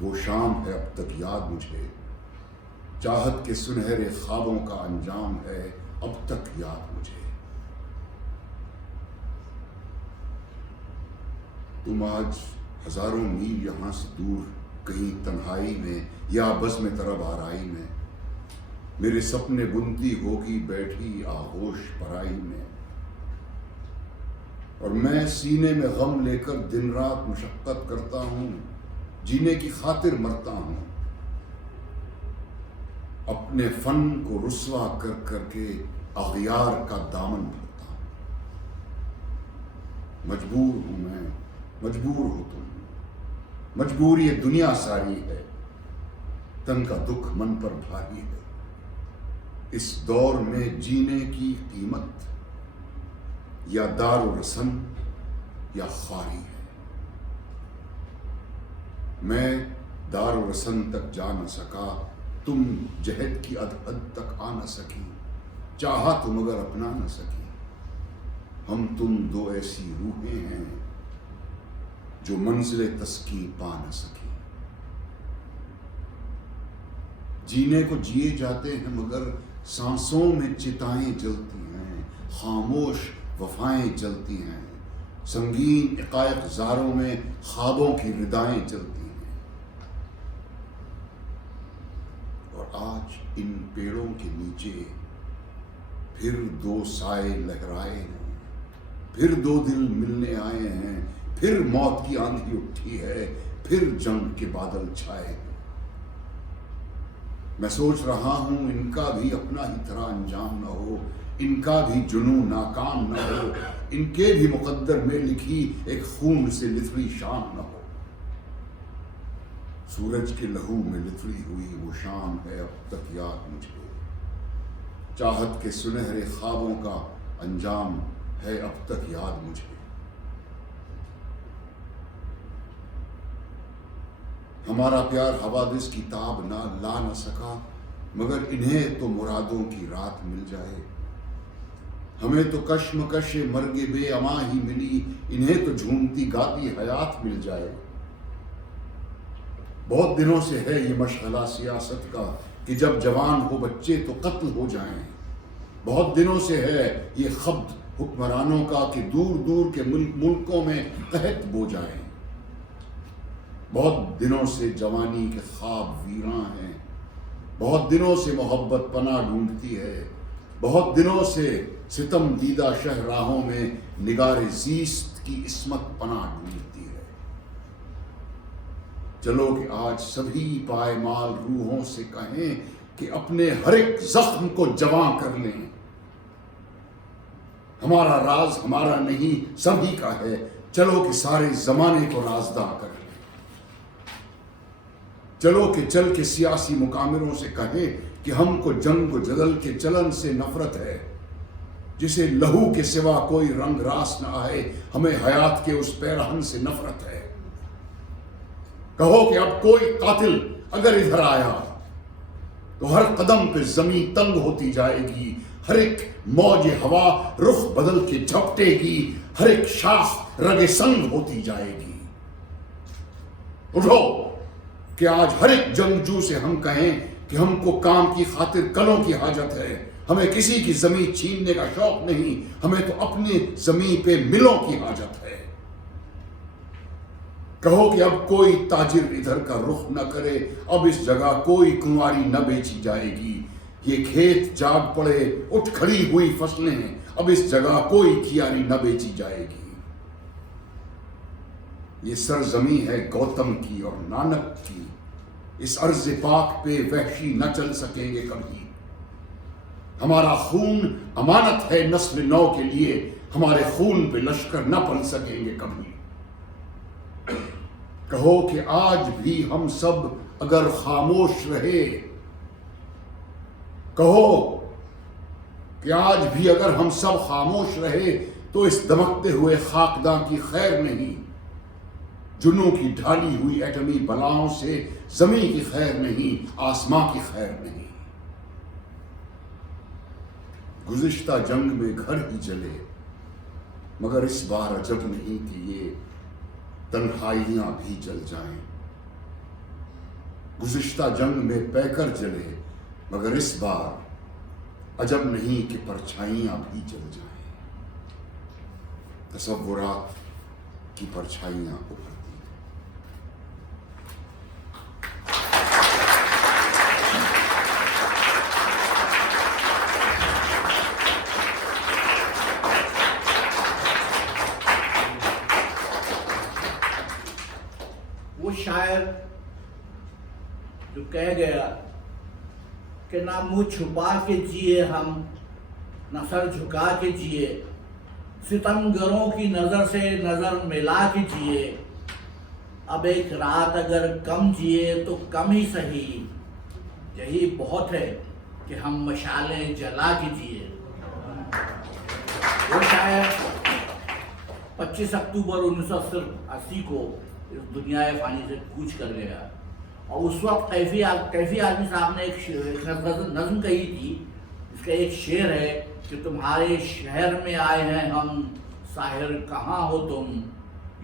वो शाम है अब तक याद मुझे। चाहत के सुनहरे ख्वाबों का अंजाम है अब तक याद मुझे। तुम आज हजारों मील यहां से दूर कहीं तन्हाई में या बज़्म तरब आराई में मेरे सपने बुनती होगी बैठी आगोश पराई में, और मैं सीने में गम लेकर दिन रात मुशक्कत करता हूं, जीने की खातिर मरता हूं, अपने फन को रुस्वा कर करके अगियार का दामन भरता हूं। मजबूर हूं मैं, मजबूर हो तुम, मजबूर ये दुनिया सारी है, तन का दुख मन पर भारी है। इस दौर में जीने की कीमत या दारो रसन या खारी है। मैं दारो रसन तक जा न सका, तुम जहद की अधहद तक आ न सकी, चाहा तो मगर अपना न सकी। हम तुम दो ऐसी रूहें हैं जो मंजिले तस्की पा न सकी। जीने को जिए जाते हैं मगर सांसों में चिताएं जलती हैं, खामोश वफाएं जलती हैं, संगीन इकायक ज़ारों में ख्वाबों की रिदाएं जलती हैं। और आज इन पेड़ों के नीचे फिर दो साए लहराए हैं, फिर दो दिल मिलने आए हैं, फिर मौत की आंधी उठी है, फिर जंग के बादल छाए हैं। मैं सोच रहा हूं इनका भी अपना ही तरह अंजाम न हो, इनका भी जुनू नाकाम न हो, इनके भी मुकद्दर में लिखी एक खून से लिथड़ी शाम न हो। सूरज के लहू में लिथड़ी हुई वो शाम है अब तक याद मुझे, चाहत के सुनहरे ख्वाबों का अंजाम है अब तक याद मुझे। हमारा प्यार हवादिस की ताब ना ला न सका, मगर इन्हें तो मुरादों की रात मिल जाए। हमें तो कश्मकश मर्गे बेअमा ही मिली, इन्हें तो झूमती गाती हयात मिल जाए। बहुत दिनों से है ये मशगला सियासत का कि जब जवान हो बच्चे तो कत्ल हो जाएं। बहुत दिनों से है ये खब्द हुक्मरानों का कि दूर दूर के मुल्कों में कहत बो जाएं। बहुत दिनों से जवानी के ख्वाब वीरां हैं, बहुत दिनों से मोहब्बत पनाह ढूंढती है, बहुत दिनों से सितम दीदा शहराहों में निगारे ज़ीस्त की इस्मत पनाह ढूंढती है। चलो कि आज सभी पायमाल रूहों से कहें कि अपने हर एक जख्म को जवां कर लें। हमारा राज हमारा नहीं सभी का है, चलो कि सारे जमाने को राजदां कर लें। चलो कि चल के सियासी मुकामिरों से कहें कि हमको जंग जदल के चलन से नफरत है, जिसे लहू के सिवा कोई रंग रास न आए, हमें हयात के उस पैरहन से नफरत है। कहो कि अब कोई कातिल अगर इधर आया तो हर कदम पे जमीन तंग होती जाएगी, हर एक मौज हवा रुख बदल के झपटेगी, हर एक शाख रगे संग होती जाएगी। उठो कि आज हर एक जंगजू से हम कहें कि हमको काम की खातिर कलों की हाजत है, हमें किसी की जमीन छीनने का शौक नहीं, हमें तो अपनी जमीन पे मिलों की हाजत है। कहो कि अब कोई ताजिर इधर का रुख न करे, अब इस जगह कोई कुंवारी न बेची जाएगी, ये खेत जाग पड़े उठ खड़ी हुई फसलें, अब इस जगह कोई कियारी न बेची जाएगी। ये सरजमी है गौतम की और नानक की, इस अर्ज़ पाक पे वहशी न चल सकेंगे कभी। हमारा खून अमानत है नस्ल नौ के लिए, हमारे खून पे लश्कर न पल सकेंगे कभी। कहो कि आज भी हम सब अगर खामोश रहे, कहो कि आज भी अगर हम सब खामोश रहे तो इस दमकते हुए खाकदां की खैर नहीं, जुनू की ढाली हुई एटमी बलाओं से जमीन की खैर नहीं, आसमां की खैर नहीं। गुज़िश्ता जंग में घर ही जले, मगर इस बार अजब नहीं कि ये तन्हाइयां भी जल जाएं। गुज़िश्ता जंग में पैकर जले, मगर इस बार अजब नहीं कि परछाइयां भी जल जाएं, तसव्वुरात की परछाइयां उभरती हैं। वो शायर जो कह गया कि ना मुंह छुपा के जिए हम, ना सर झुका के जिए, सितमगरों की नज़र से नज़र मिला के जिए, अब एक रात अगर कम जिए तो कम ही सही, यही बहुत है कि हम मशालें जला के जिए। वो शायर 25 अक्टूबर 1980 को इस दुनिया फ़ानी से कूच कर गया। और उस वक्त कैफी आदमी साहब ने एक नज़्म कही थी, इसका एक शेर है कि तुम्हारे शहर में आए हैं हम, साहिर कहाँ हो तुम,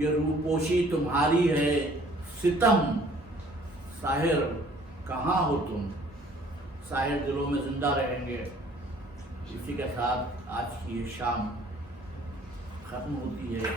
ये रूपोशी तुम्हारी है सितम, साहिर कहाँ हो तुम। साहिर दिलों में जिंदा रहेंगे। इसी के साथ आज की ये शाम खत्म होती है।